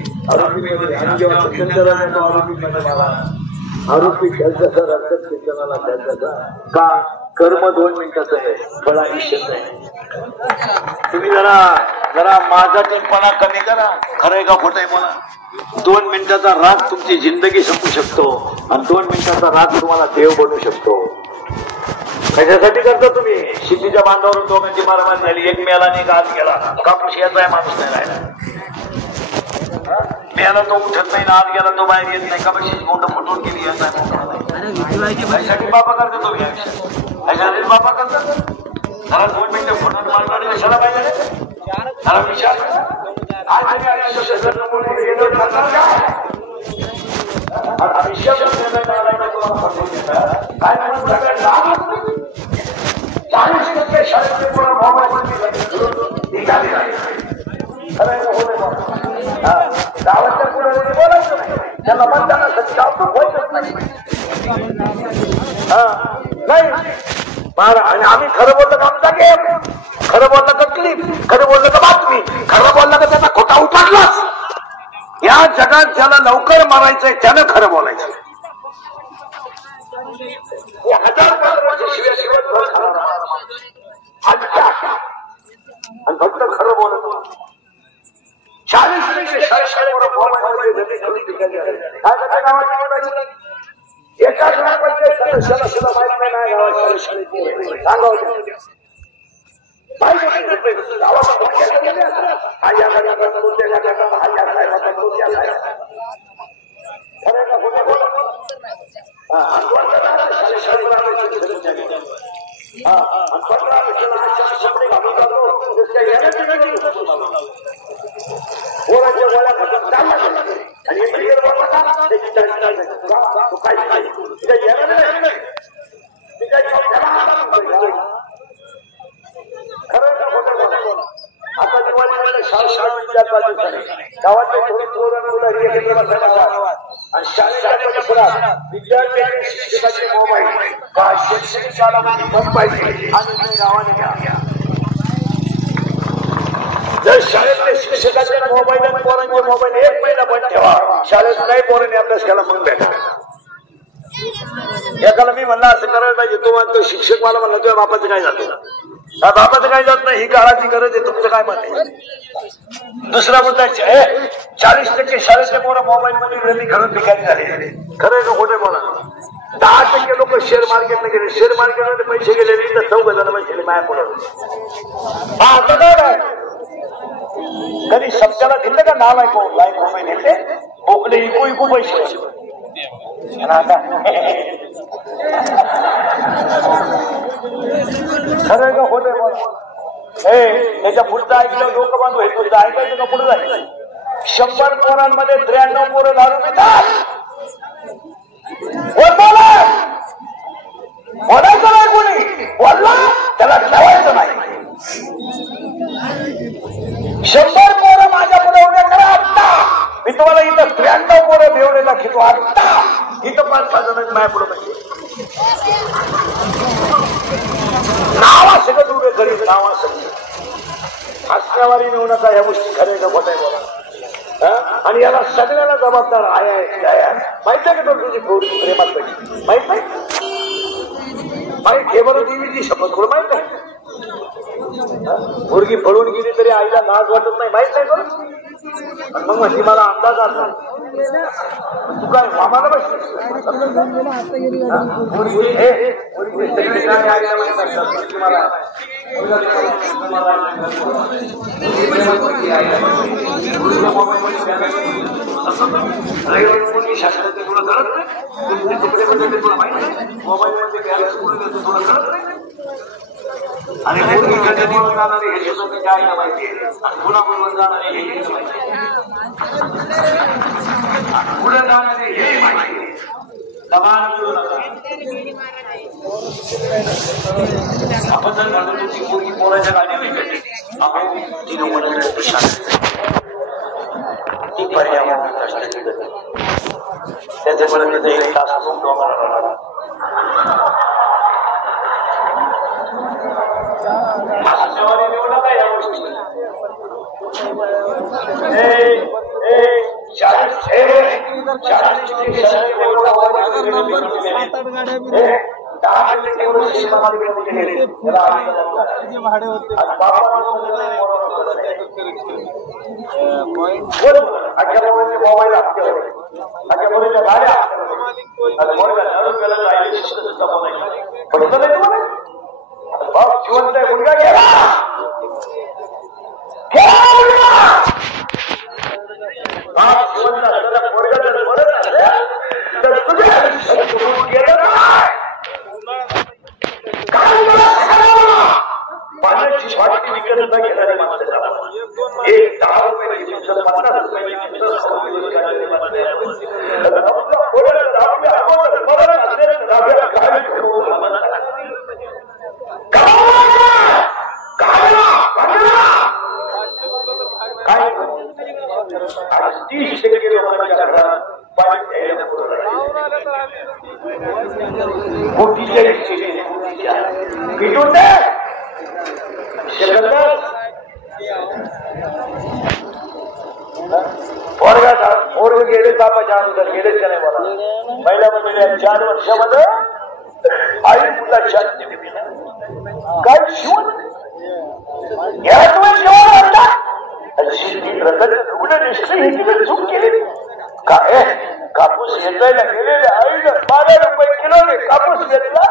आरोपी खेळचा रक्त शिक्षणाला खेळचा का कर्म 2 मिनिटाचं आहे फळ आयुष्याचं आहे. तुम्ही जरा माझा टेपणा कमी करा. खरं आहे का खोटं आहे मला 2 मिनिटाचा राग तुमची जिंदगी संपू शकतो आणि 2 मिनिटाचा राग तुम्हाला देव बनवू शकतो. कशासाठी करता तुम्ही शिद्धीच्या बांधावरून दोघांची मारामारी झाली एक मेला आणि एक आज गेला कापूस याचा आहे माणूस नाही राहिला मेला तो उठत नाही ना आज गेला तो बाहेर येत नाही का बशी मोठं फुटून गेली याचा आहे बापा करता तुम्ही आयुष्यात बापा करता जरा 2 मिनिटं फुटून मारणारे कशाला पाहिजे जरा विचार गावाच्या पुढे बोलायचं नाही त्यांना म्हणताना नाही आणि आम्ही खरं बोललं का आमचा गेम खरं बोललं का क्लिप खरं बोललं का बातमी खरं बोललं का त्याचा खोटा उतरलाच या जगात ज्याला लवकर मारायचंय त्यानं खरं बोलायचं. हजार आणि फक्त खरं बोलत 40 एका ग्रामपंचायत सदस्याला सुद्धा माहित नाही गावात शाळेत सांगावं आता गावातले आणि शाळेच्या परिसरात विद्यार्थ्यांनी शिक्षकाचे मोबाईल शैक्षणिक शाळांमध्ये बंद पाहिजे आणि गावाने घ्या. जर शाळेतले शिक्षकाचे मोबाईल आणि पोरांचे मोबाईल 1 महिना बंद ठेवा, शाळेत नाही पोरांनी अभ्यास केला मग भेटा. एकाला मी म्हणलं असं करायला पाहिजे, तो म्हणतो शिक्षक मला म्हणलं तुझ्या बापाचं काय जातं. बापाचं काय जात नाही, ही काळाची गरज आहे. तुमचं काय मत आहे? दुसरा मुद्दा 40% शाळेतले पोरं मोबाईल मध्ये घरून भिकारी झाले. खरं आहे का खोटे बोला? 10% लोक शेअर मार्केटला गेले. शेअर मार्केटमध्ये पैसे गेलेले तर 4 जण पैसे माया पुढे. आता काय कधी सप्त्याला दिलं का नाव ऐकू लाईक रुपये नेते बोकले इकू इकू पैसे. खरं का खोटे बोला? त्याच्या पुढचं ऐकलं लोक बांधू हे पुढचं ऐकायचं का पुढे जायचं. 100 पोरांमध्ये 93 पोरं दारू पितात. बोलायचं नाही कोणी बोलला त्याला ठेवायचं नाही. 100 पोरं माझ्या पुढे उद्या करा आत्ता. मी तुम्हाला इथं 93 पोरं बेवडे दाखवतो आत्ता. इथं 5-6 जण माझ्या पुढे म्हणजे नावा सगळं उभे करीत नावा सगळं हसण्यावारी नेऊ नका. ह्या गोष्टी खरे का खोटे बोला. आणि याला सगळ्याला जबाबदार आहे माहित आहे का? तो तुझी पोरगी प्रेमात पडली माहित नाही. हे बरं देवीची शपथ थोडं माहित आहे. पोरगी पळून गेली तरी आईला लाज वाटत नाही माहित नाही. मग म्हणजे मला अंदाज असला तू काय मामाला बसली. शास्त्राचे तुला कळत नाही. तुला माहित नाही मोबाईल मध्ये तुला कळत नाही. आणि मुलगी बोलून जाणारे हे सुद्धा आईला माहिती आहे. आणि पुन्हा बोलून जाणारे हे माहिती आहे. पुढे जाणारे हे माहिती आहे. दबाण करू नका. आपण जर म्हणतो तुमची मुलगी पोराच्या गाडी भेटली आपण तिने म्हणत ती पर्यावरण कष्ट केलं त्याच्यामुळे त्याचा 1 तास असून डोंगराला राहणार. जिवंत मुलगा गेला पाण्याची वाटी विकत न घेणारी माणसं 10 रुपयाची चिप्स 50 रुपयाची चिप्स पोरग गेले बापाच्या अगोदर गेलेच का नाही मला महिला म्हणजे 4 वर्षामध्ये आई मुला शांती काय शिवण चूक केली काय कापूस वेचायला गेलेले आईला 12 रुपये किलोने कापूस घेतला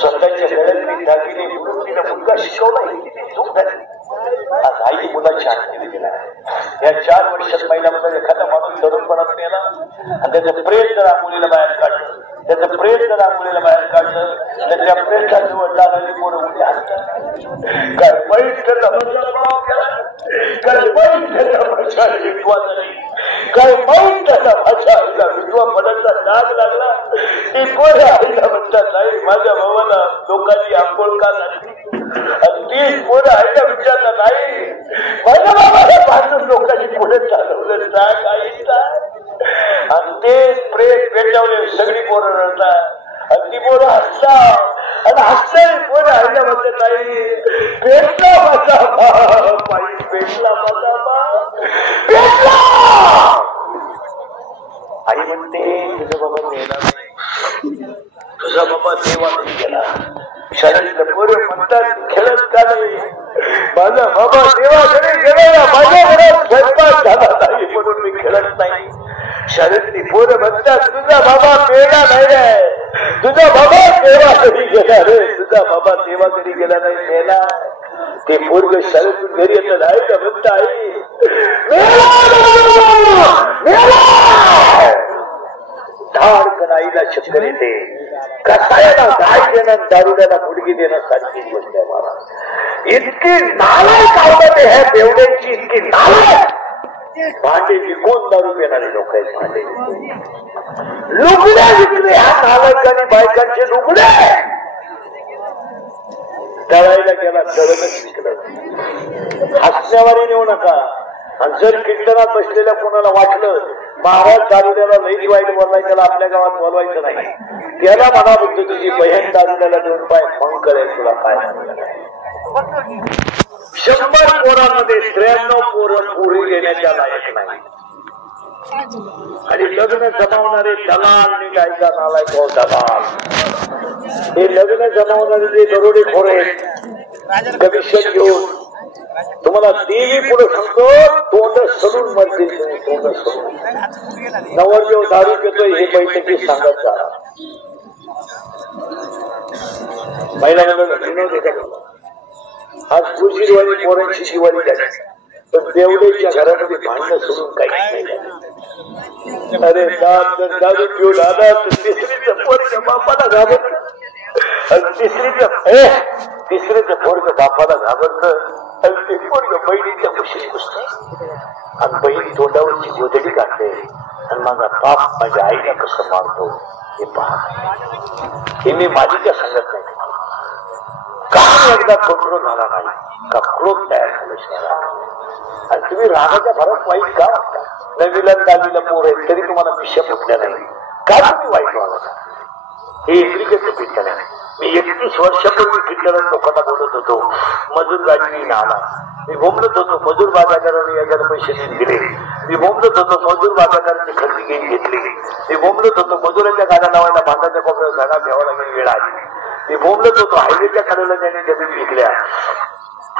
स्वतःच्या गळ्यातली दागिने तिला मुलगा शिकवला चूक झाली आज आई मुलाची आनंदी गेला या 4 वर्षात महिन्यामध्ये एखादा माणूस तरुणपणात नेला आणि त्याचं प्रेम जर मुलीला बाहेर काढलं त्याचं प्रेम जर मुलीला बाहेर काढलं त्याच्या प्रेमच्या जवळ जाणारी पोरं उद्या असतात काय वाईट त्याचा काय वाईट त्याचा भाषा विधवा झाली काय वाईट त्याचा भाषा आईला विधवा पडायचा डाग लागला ती पोरं आईला म्हणतात नाही माझ्या भावाला लोकांची आंघोळ का झाली आणि ती पोरं आईला विचारलं नाही माझ्या बाबाला पाहून लोकांनी पुढे चालवलं डाग आईचा आणि ते प्रेम पेटवले सगळी पोरं रडतात आणि ती पोरं हसतात आणि हसणारी पोरं आईला म्हणतात आई पेटला माझा बाप आई पेटला माझा बाप पेटला आई म्हणते तुझा बाबा मेला नाही तुझा बाबा देवाने गेला शाळेतलं पोरं म्हणतात खेळत का नाही माझा बाबा देवाकडे गेला माझ्या घरात स्वयंपाक झाला नाही म्हणून मी खेळत नाही शाळेतली पोरं म्हणतात तुझा बाबा मेला नाही रे तुझा बाबा देवाकडे गेला रे तुझा बाबा देवाकडे गेला नाही मेला ते पोरग शाळेतून घरी येतं नाही का म्हणत आई धाडकन आईला चक्कर येते कसायला गाय देणं दारुड्याला मुलगी देणं सारखी गोष्ट आहे मला इतकी नालायक आवडत आहे बेवड्यांची इतकी नालायक भांडे विकून दारू पिणारे लोक आहेत भांडे लुगडे विकले ह्या नालायकांनी बायकांचे लुगडे तळायला गेला तळणच विकलं हसण्यावारी नेऊ नका आणि जर कीर्तनात बसलेल्या कोणाला वाटलं महाराज दारुड्याला लई वाईट बोलवाय त्याला आपल्या गावात बोलवायचं नाही त्याला म्हणा म्हणतो तुझी बहीण दारुड्याला देऊन पाय मग करेल तुला काय 100 पोरांमध्ये 93 पोरं पुरी येण्याच्या लायक नाही आणि लग्न जमावणारे दलाल आणि गायका नालायक दलाल हे लग्न जमावणारे जे दरोडेखोर आहेत कमिशन घेऊन तुम्हाला देवी पुढे सांगतो तोंड सोडून मरतील तुम्ही तोंड सोडून नवरदेव दारू घेतोय हे बैठकी सांगत जा महिला विनोद आज गुजरीवाली पोरांची दिवाळी झाली पण देवडेच्या घरामध्ये भांडणं सोडून काहीच नाही अरे दारू घेऊन आला तर तिसरीचं पोरग बापाला घाबरत तिसरीचं पोरग बापाला घाबरत आणि ते पोरग बहिणीच्या खुशीत घुसत आणि बहीण तोंडावरची गोधडी काढते आणि माझा बाप माझ्या आईला कसं मारतो हे पहा हे मी माझीच्या सांगत नाही काम एकदा कंट्रोल झाला नाही का क्रोध तयार झालं शहरात आणि तुम्ही रागाच्या भरात वाईट का वाटता 9वीला 10वीला पोर आहेत तरी तुम्हाला पिशा फुटल्या नाही का तुम्ही वाईट वागता हे इंग्लिकेचं कीर्तन आहे मी 31 वर्षापूर्वी कीर्तनात लोकांना बोलत होतो मजूर गाडी आला मी बोंबलत होतो मजूर बाजाराने याच्याला पैसे दिले मी बोंबलत होतो मजूर बाजाराची खरेदी घेतली मी बोंबलत होतो मजुराच्या गाड्या लावायला बांधाच्या कोपऱ्यावर जागा घ्यावा लागेल वेळ आली मी बोंबलत होतो हायवेच्या कडेला त्याने जमीन विकल्या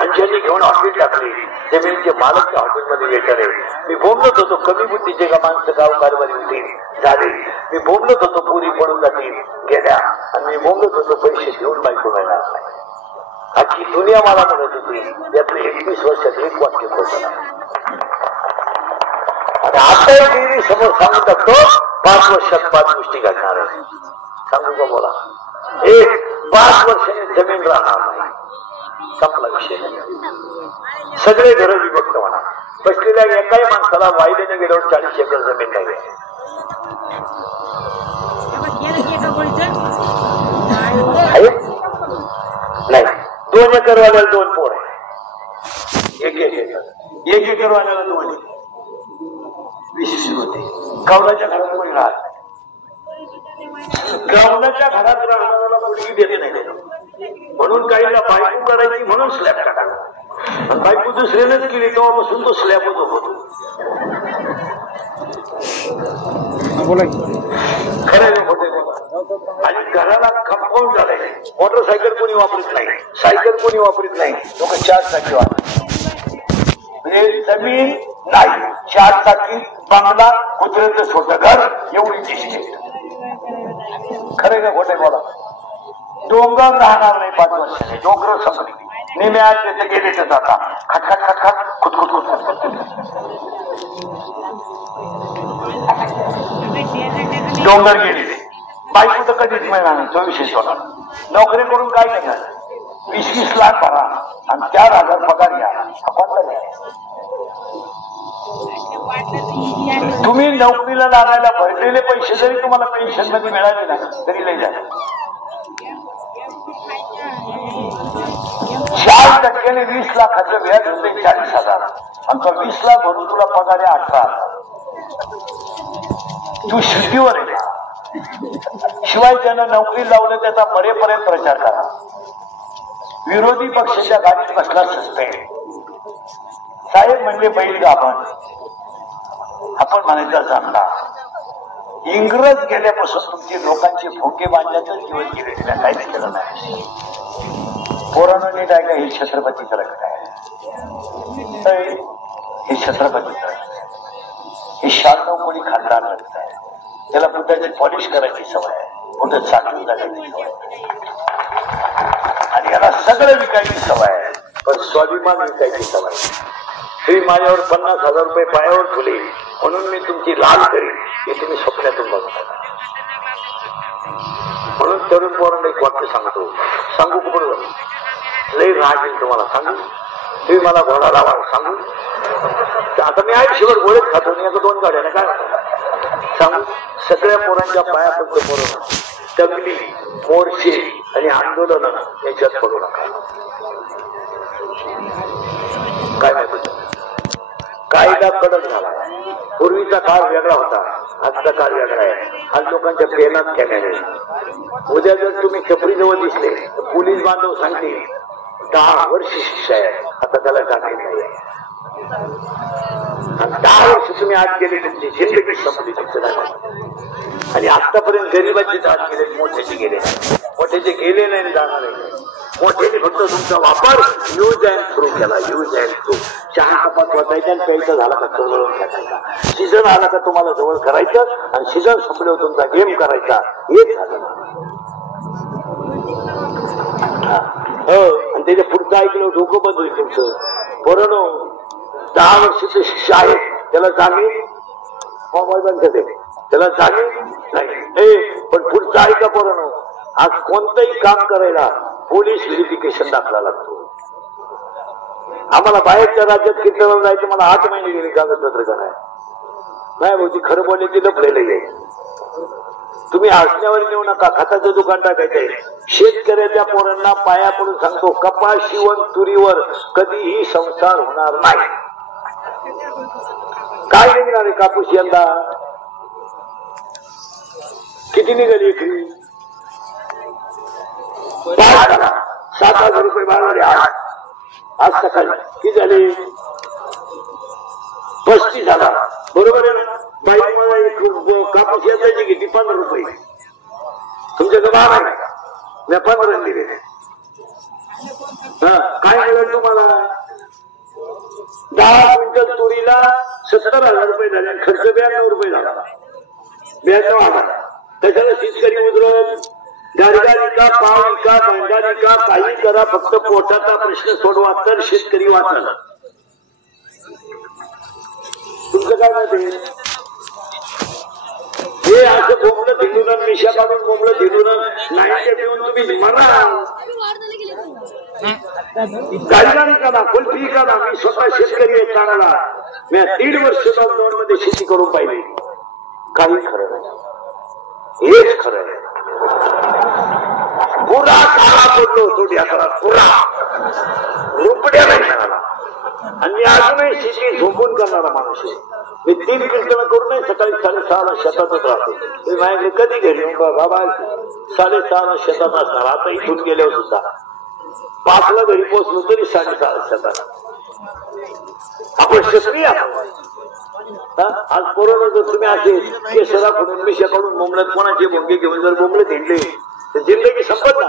आणि ज्यांनी घेऊन हॉटेल टाकली जमिनीचे मालक त्या हॉटेलमध्ये वेचारे मी बोंबलत होतो कमी बुद्धीचे का माणसं गाव कारभारी होती झाले मी बोंबलत होतो पुरी पडून जातील गेल्या आणि मी बोंबलत होतो पैसे घेऊन बायको मिळणार नाही आजची दुनिया मला म्हणत होती यातले 21 वर्षात एक वाक्य खोटं आणि आता मी समोर सांगू शकतो 5 वर्षात 5 गोष्टी घडणार आहे सांगू का बोला 5 वर्षांनी जमीन राहणार नाही संपला विषय सगळे घर विभक्त म्हणा बसलेल्या एकाही माणसाला वायद्याने गेल्यावर 40 एकर जमीन नाही नाही 2 एकर वाल्याला 2 पोर आहे 1 एकर वाल्याला 2 विशेष होते गावलाच्या घरात कोणी राहत गावलाच्या घरात राहणाऱ्याला मुलगी देते नाही म्हणून काहीला बायको करायची म्हणून स्लॅब टाकायला बायको दुसऱ्यानेच केली तेव्हापासून तो स्लॅबच होतो. खरं आणि घराला कंपाऊंड झालंय. मोटरसायकल कोणी वापरत नाही, सायकल कोणी वापरत नाही, लोक 4 चाकी वापरतात. म्हणजे जमीन नाही, 4 चाकी, बंगला, कुत्र्याचं छोटं घर, एवढी दिसते. खरं का खोटे बोला? डोंगर राहणार नाही 5 वर्षाने. डोंगर संपली निम्यात त्याचे गेले तर जाता खटखट खटखट खुटखुट खुटखुट. डोंगर गेले बायको तर कधीच मिळणार नाही. 24 होणार. नोकरी करून काय नाही झालं. 20-20 लाख भरा आणि 4,000 पगार घ्या. कोणता घ्या? तुम्ही नोकरीला लागायला भरलेले पैसे जरी तुम्हाला पेन्शन मध्ये मिळाले ना तरी लई झाले. 4% 20 लाखाचं व्याज होते 40,000 आणि 20 लाख भरून तुला पगार आहे 18,000. तू शिट्टीवर आहे. शिवाय ज्यानं नोकरी लावलं त्याचा मरेपर्यंत प्रचार करा. विरोधी पक्षाच्या गाडीत बसला सस्पेंड. साहेब म्हणजे बैल गाभण, आपण म्हणायचा जमला. इंग्रज गेल्यापासून तुमची लोकांचे भोके बांधण्याचं जीवन गेलेल्या काहीच केलं नाही. पोरानं नीट आहे का? हे छत्रपतीचं रक्त आहे, हे छत्रपतीचं रक्त आहे, हे 96 कोणी खानदान रक्त आहे. त्याला बुद्धाची पॉलिश करायची सवय आहे, कुठं चालून जाण्याची सवय आणि याला सगळं विकायची सवय आहे. पण स्वाभिमान विकायची सवय. श्री माझ्यावर 50,000 रुपये पायावर ठेवले म्हणून मी तुमची लाल करीन हे तुम्ही स्वप्नातून बघता. म्हणून तरुण पोरांना एक वाक्य सांगू कुठं लई राग येईल तुम्हाला. सांगू तुम्ही मला घोडा लावा सांगू. आता मी आयुष्यभर गोळेच खातो मी. 1-2 गाड्या ना काय सांगू. सगळ्या पोरांच्या पायापर्यंत पोरं दंगली, मोर्चे आणि आंदोलन याच्यात पडू नका. काय माहिती कायदा कडक झाला. पूर्वीचा काळ वेगळा होता, आजचा काळ वेगळा आहे. आज लोकांच्या पेनात कॅमेरे. उद्या जर तुम्ही चपरीजवळ दिसले तर पोलीस बांधव सांगतील 10 वर्ष शिक्षा आहे. आता त्याला जाणीव नाही आहे. 10 वर्ष तुम्ही आत गेले तुमची जिंदगी संपली तुमचं. आणि आतापर्यंत गरीबाची जात गेले, मोठ्याचे गेले नाही. मोठ्याचे गेले नाही, जाणार नाही. मोठ्याने फक्त तुमचा वापर यूज अँड थ्रू केला. Use and through. चहा कपात वाचायचा आणि प्यायचा झाला का चळवळून टाकायचा. सीझन आला का तुम्हाला जवळ करायचं आणि सीझन संपल्यावर तुमचा गेम करायचा. हेच झालं. हो आणि त्याच्या पुढचं ऐकलं डोकं बंद होईल तुमचं. पोरांनो 10 वर्षाची शिक्षा आहे. त्याला जामीन मोबाईल बंद करते. त्याला जामीन नाही. पण पुढचं ऐका पोरांनो. आज कोणतंही काम करायला पोलीस व्हेरिफिकेशन दाखला लागतो. आम्हाला बाहेरच्या राज्यात कीर्तनाला जायचं. मला 8 महिने गेले कागदपत्र कराय नाही भाऊजी. खरं बोलायची लपलेले आहे. तुम्ही हसण्यावर नेऊ नका. खताचं दुकान टाकायचंय. शेतकऱ्याच्या पोरांना पाया पडून सांगतो कपास शिवण तुरीवर कधीही संसार होणार नाही. काय निघणार आहे कापूस यंदा? किती निघाली एकरी? 7,000 रुपये बाळाले. आज सकाळी किती झाले? 35 झाला. बरोबर आहे ना? बाई मला एक कापूस यंदाची घेतली 15 रुपये. तुमच्याकडे 12 आहे. मी 15 दिले. काय मिळेल तुम्हाला? 10 क्विंटल तुरीला 70,000 रुपये झाले. खर्च 92 रुपये झाला. 92,000. त्याच्याला शेतकरी उतरत गाडगा विका, पाव विका, भांडा विका, काही करा, फक्त पोटाचा प्रश्न सोडवा तर शेतकरी वाचल. तुमचं काय माहिती? हे असं बोंबलं धिडून मिशा काढून बोंबलं धिडून नाही देऊन तुम्ही मरा. गाडगा विका ना, कुल्फी विका ना. मी स्वतः शेतकरी आहे चांगला. मी 1.5 वर्ष लॉकडाऊन मध्ये शेती करून पाहिली. काही खरं नाही. हेच खरं आहे. पुरा काळा पडलो होतो ढ्याकळा. पुरा रुपड्या नाही मिळाला. आणि मी अजूनही शेती झोपून करणारा माणूस आहे. मी 3 कीर्तन करू नये. सकाळी 6:30ला शेतातच राहतो. मी माझ्याकडे कधी घरी बाबा 6:30ला शेतात असणार. आता इथून गेल्यावर सुद्धा 5ला घरी पोहोचलो तरी 6:30 शेतात. आपण क्षत्रिय आज कोरोना जर तुम्ही असे केशराकडून मिशाकडून बोंबलत कोणाचे भोंगे घेऊन जर बोंबले हिंडले तर जिंदगी संपत ना.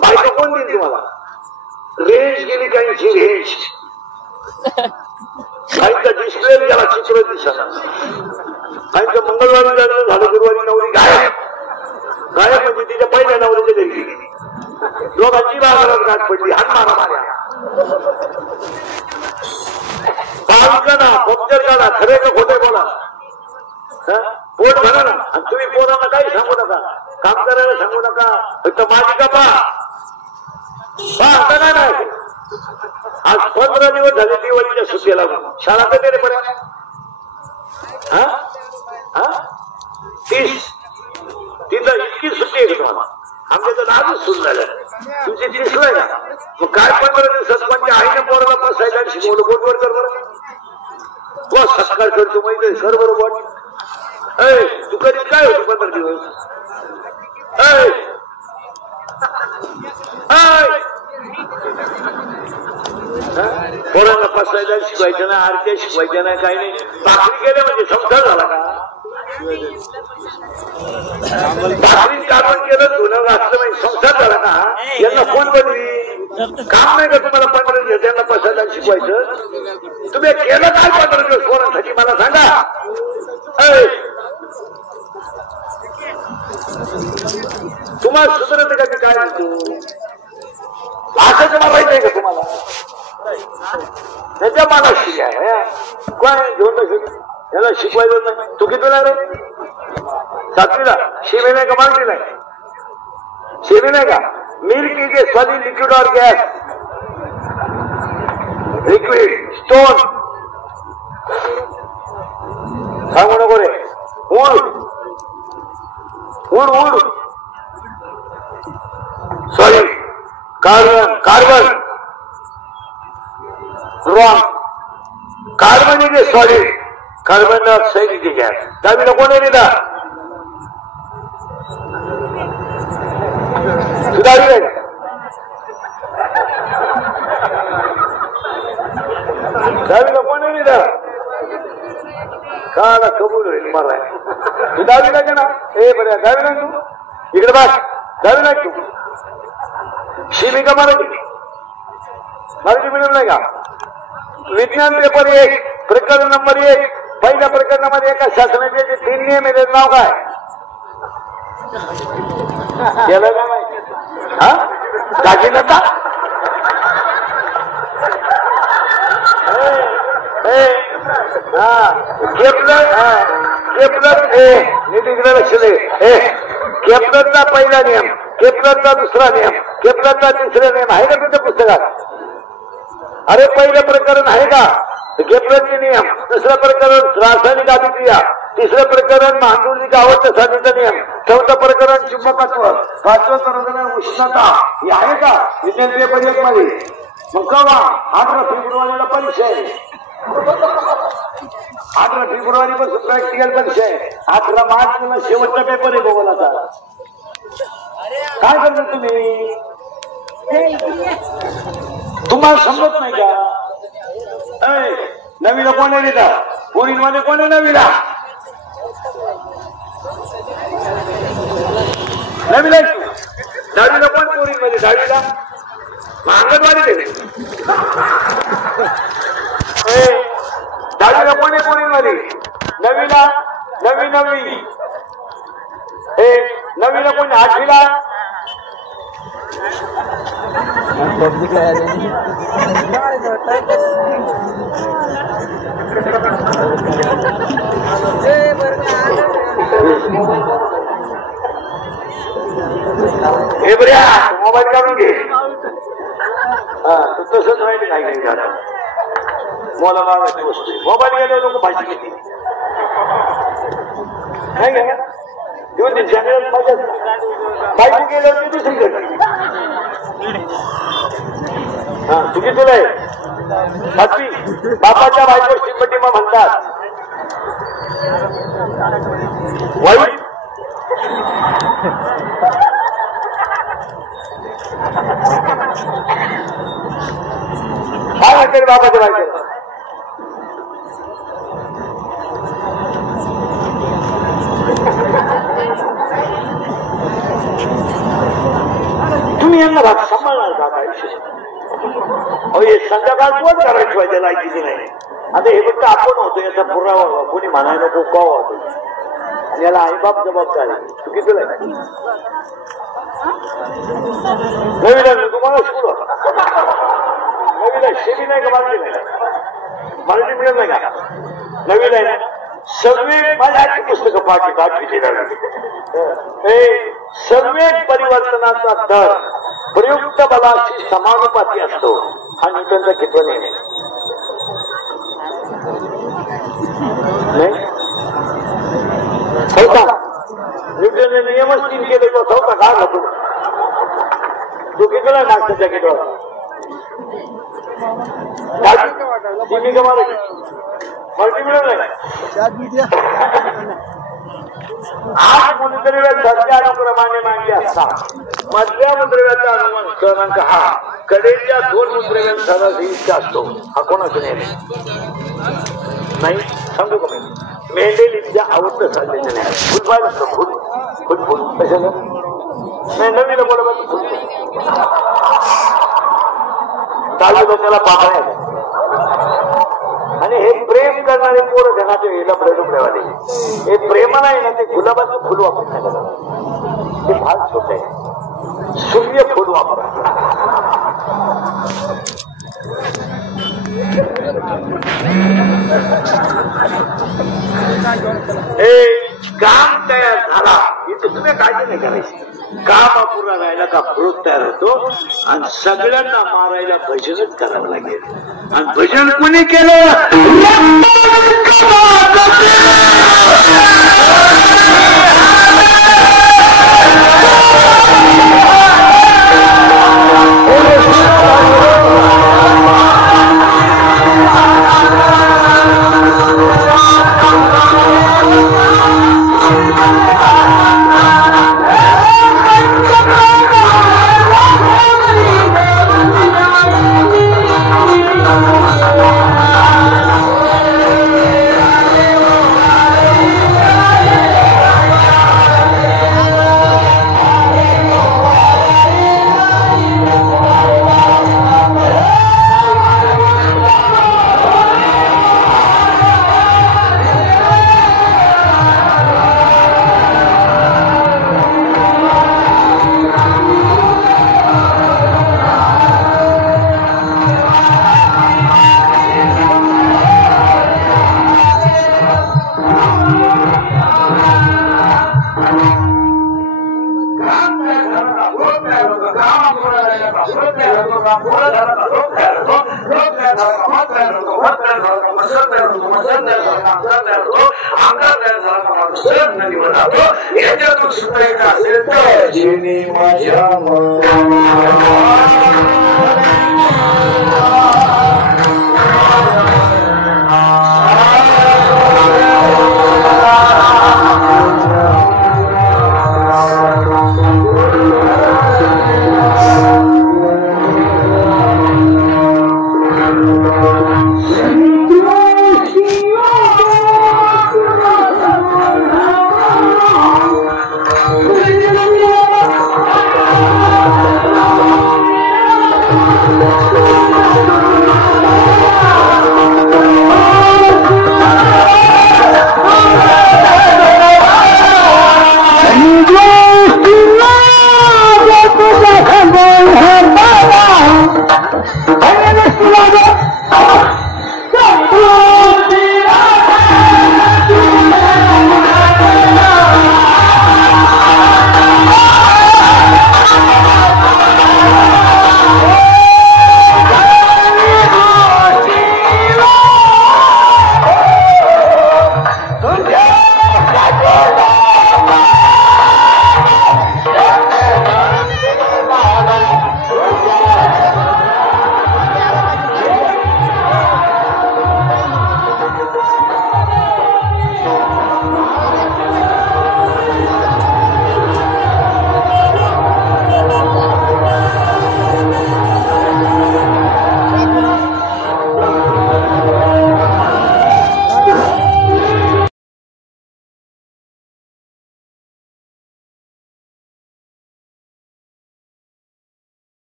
बायका कोण देईल तुम्हाला? रेंज गेली काहींची रेंज, काहींचा डिस्प्ले गेला, चित्र दिसत, काहींचं मंगळवारी झालं गुरुवारी नवरी गायब. गायब म्हणजे तिच्या पहिल्या नवरीच्या घरी गेली. दोघांची बाजारात गाठ पडली, हात मारा माऱ्या. बालकांना पंक्चर करा, खरे का खोटे बोला, पोट भरा ना. आणि तुम्ही पोरांना काही सांगू नका, काम करायला सांगू नका, फक्त माझी का पा नाही. आज 15 दिवस झाले दिवाळीच्या सुट्टीला शाळा कधी रे पर्यंत 30 तिथं इतकी सुट्टी आहे तुम्हाला. आमच्या तर आजच सुरू झालं, तुमची 30 ला का मग काय 15 दिवसात म्हणजे आईनं पोराला बसायला शिकवलं. बोटवर कर बरं बस सत्कार करतो माहिती सर बरोबर. तू कधी काय होतो 15 दिवस? पोरांना बसायला शिकवायचं ना, आरत्या शिकवायच्या ना, काही नाही. भाकरी केल्या म्हणजे संसार झाला का? भाकरी काढून केलं धुणं घातलं म्हणजे संसार झाला का? यांना कोण बनली? काम नाही का तुम्हाला 15 दिवस त्यांना बसायला शिकवायचं? तुम्ही केलं काय 15 दिवस पोरांसाठी मला सांगा. तुम्हाला सुधारत का मी काय म्हणतो? असंच मारायचंय का तुम्हाला? त्याच्या मानाशी आहे काय घेऊन त्याला शिकवायचं नाही. तू कितीला रे? 7वीला. शिवी नाही का? मागली नाही शिवी नाही का? Milk is a solid liquid और गॅस? लिक्विड स्टोन सांगू नको रे. उड उड उड solid carbon wrong. Carbon is a solid, carbon dioxide is a gas. दहावीला कोणी लिहिला? सुधारी आहे दहावीला कोणी लिहिला? काला कबूल होईल मला. तू दहावीला का ना? बरं दहावीला तू इकडे बस. दहावीला तू शिवी का मराठी मिळून नाही का? विज्ञान पेपर 1 प्रकरण नंबर 1 पहिल्या प्रकरणामध्ये एका शासनाचे जे 3 नियम आहे नाव काय? केलं का माहिती? दागिनता केपलरचा पहिला नियम, केपलरचा दुसरा नियम, केपलरचा तिसरा नियम आहे का तुमच्या पुस्तकात? अरे पहिलं प्रकरण आहे का? केपलरचे नियम. दुसरं प्रकरण रासायनिक अभिक्रिया. तिसरं प्रकरण मांडुलिक आवर्त साधीचा नियम. चौथं प्रकरण चुंबकत्व. 5वं प्रकरण उष्णता. हे आहे का विज्ञान पेपर 1 मध्ये? मग कवा? 18 फेब्रुवारीला परीक्षा आहे. 18 फेब्रुवारी पासून प्रॅक्टिकल परीक्षा आहे. 18 मार्चला शेवटचा पेपर आहे भूगोलाचा. काय करणार तुम्ही? तुम्हाला समजत नाही का? नवीला कोणी लिहिला? पोरींमध्ये कोणी नवीला? नवीला दहावीला कोण पोरींमध्ये? दहावीला अंगणवाडी दे. दहावीला कोणी पोरींमध्ये? नवीला नवी. नवीला कोणी? 8वीला. हे बऱ्या मोबाईल काढून घे. तसंच राहील काही नाही झालं. मला लावायची वस्तू मोबाईल गेले लोक भाजी घेतली नाही घ्या. बायको गेल्यावर ती दुसरी घडली. चुकी तुला आहे 7वी. बापाच्या बायको श्रीमती मग म्हणतात वाईट. काय म्हणते बापाच्या बायको? तुम्ही यांना भाग सांभाळणार का काय विशेष? हे संध्याकाळ कोण करायची पाहिजे लायकीची नाही. आता हे फक्त आपण होतो याचा पुरावा कोणी म्हणायला नको का होतो आणि याला आईबाप जबाबदार आहे. चुकीचं नाही. नवीन तुम्हाला स्कूल होता नवीन शेमी नाही का मराठी नाही मराठी मिळत नाही का नवीन आहे ना सर्वे माझ्या पुस्तकं पाठविते सर्वे परिवर्तनाचा दर प्रयुक्त बलाशी समानुपाती असतो हा न्यूटनचा कितवा नियम नाही चौथा न्यूटनने नियमच 3 केले तो चौथा का घालतो तो कितीला मागच्या जॅकेटवर तुम्ही का मल्टी मिळवलं आठ मुद्रेव्याच्या अनुक्रमाने मांडले असतात. मधल्या मुद्रेव्याचा अनुमान क्रमांक हा कडेच्या 2 मुद्रेव्यांचा असतो. हा कोणाचा नियम नाही सांगू का मी मेंडेलीच्या आवडतं चाललेलं नाही. फुलबाज असतो फुल कशाला नाही नवीन बोलत चालू त्याला पाहण्या आणि हे प्रेम करणारे पोरं घराचे वेळेला प्रेमवाले हे प्रेम नाही ना ते गुलाबाचं फुल वापरण्यात ते फार छोट आहे. सूर्य फुल वापरा काम तयार झाला इथं तुम्ही काळजी नाही करायची. काम अपुरा राहिला का फ्रूट तयार होतो आणि सगळ्यांना मारायला भजनच करावं लागेल. आणि भजन कोणी केलं याच्यातून सुटायचं असेल तर जेणे माझ्या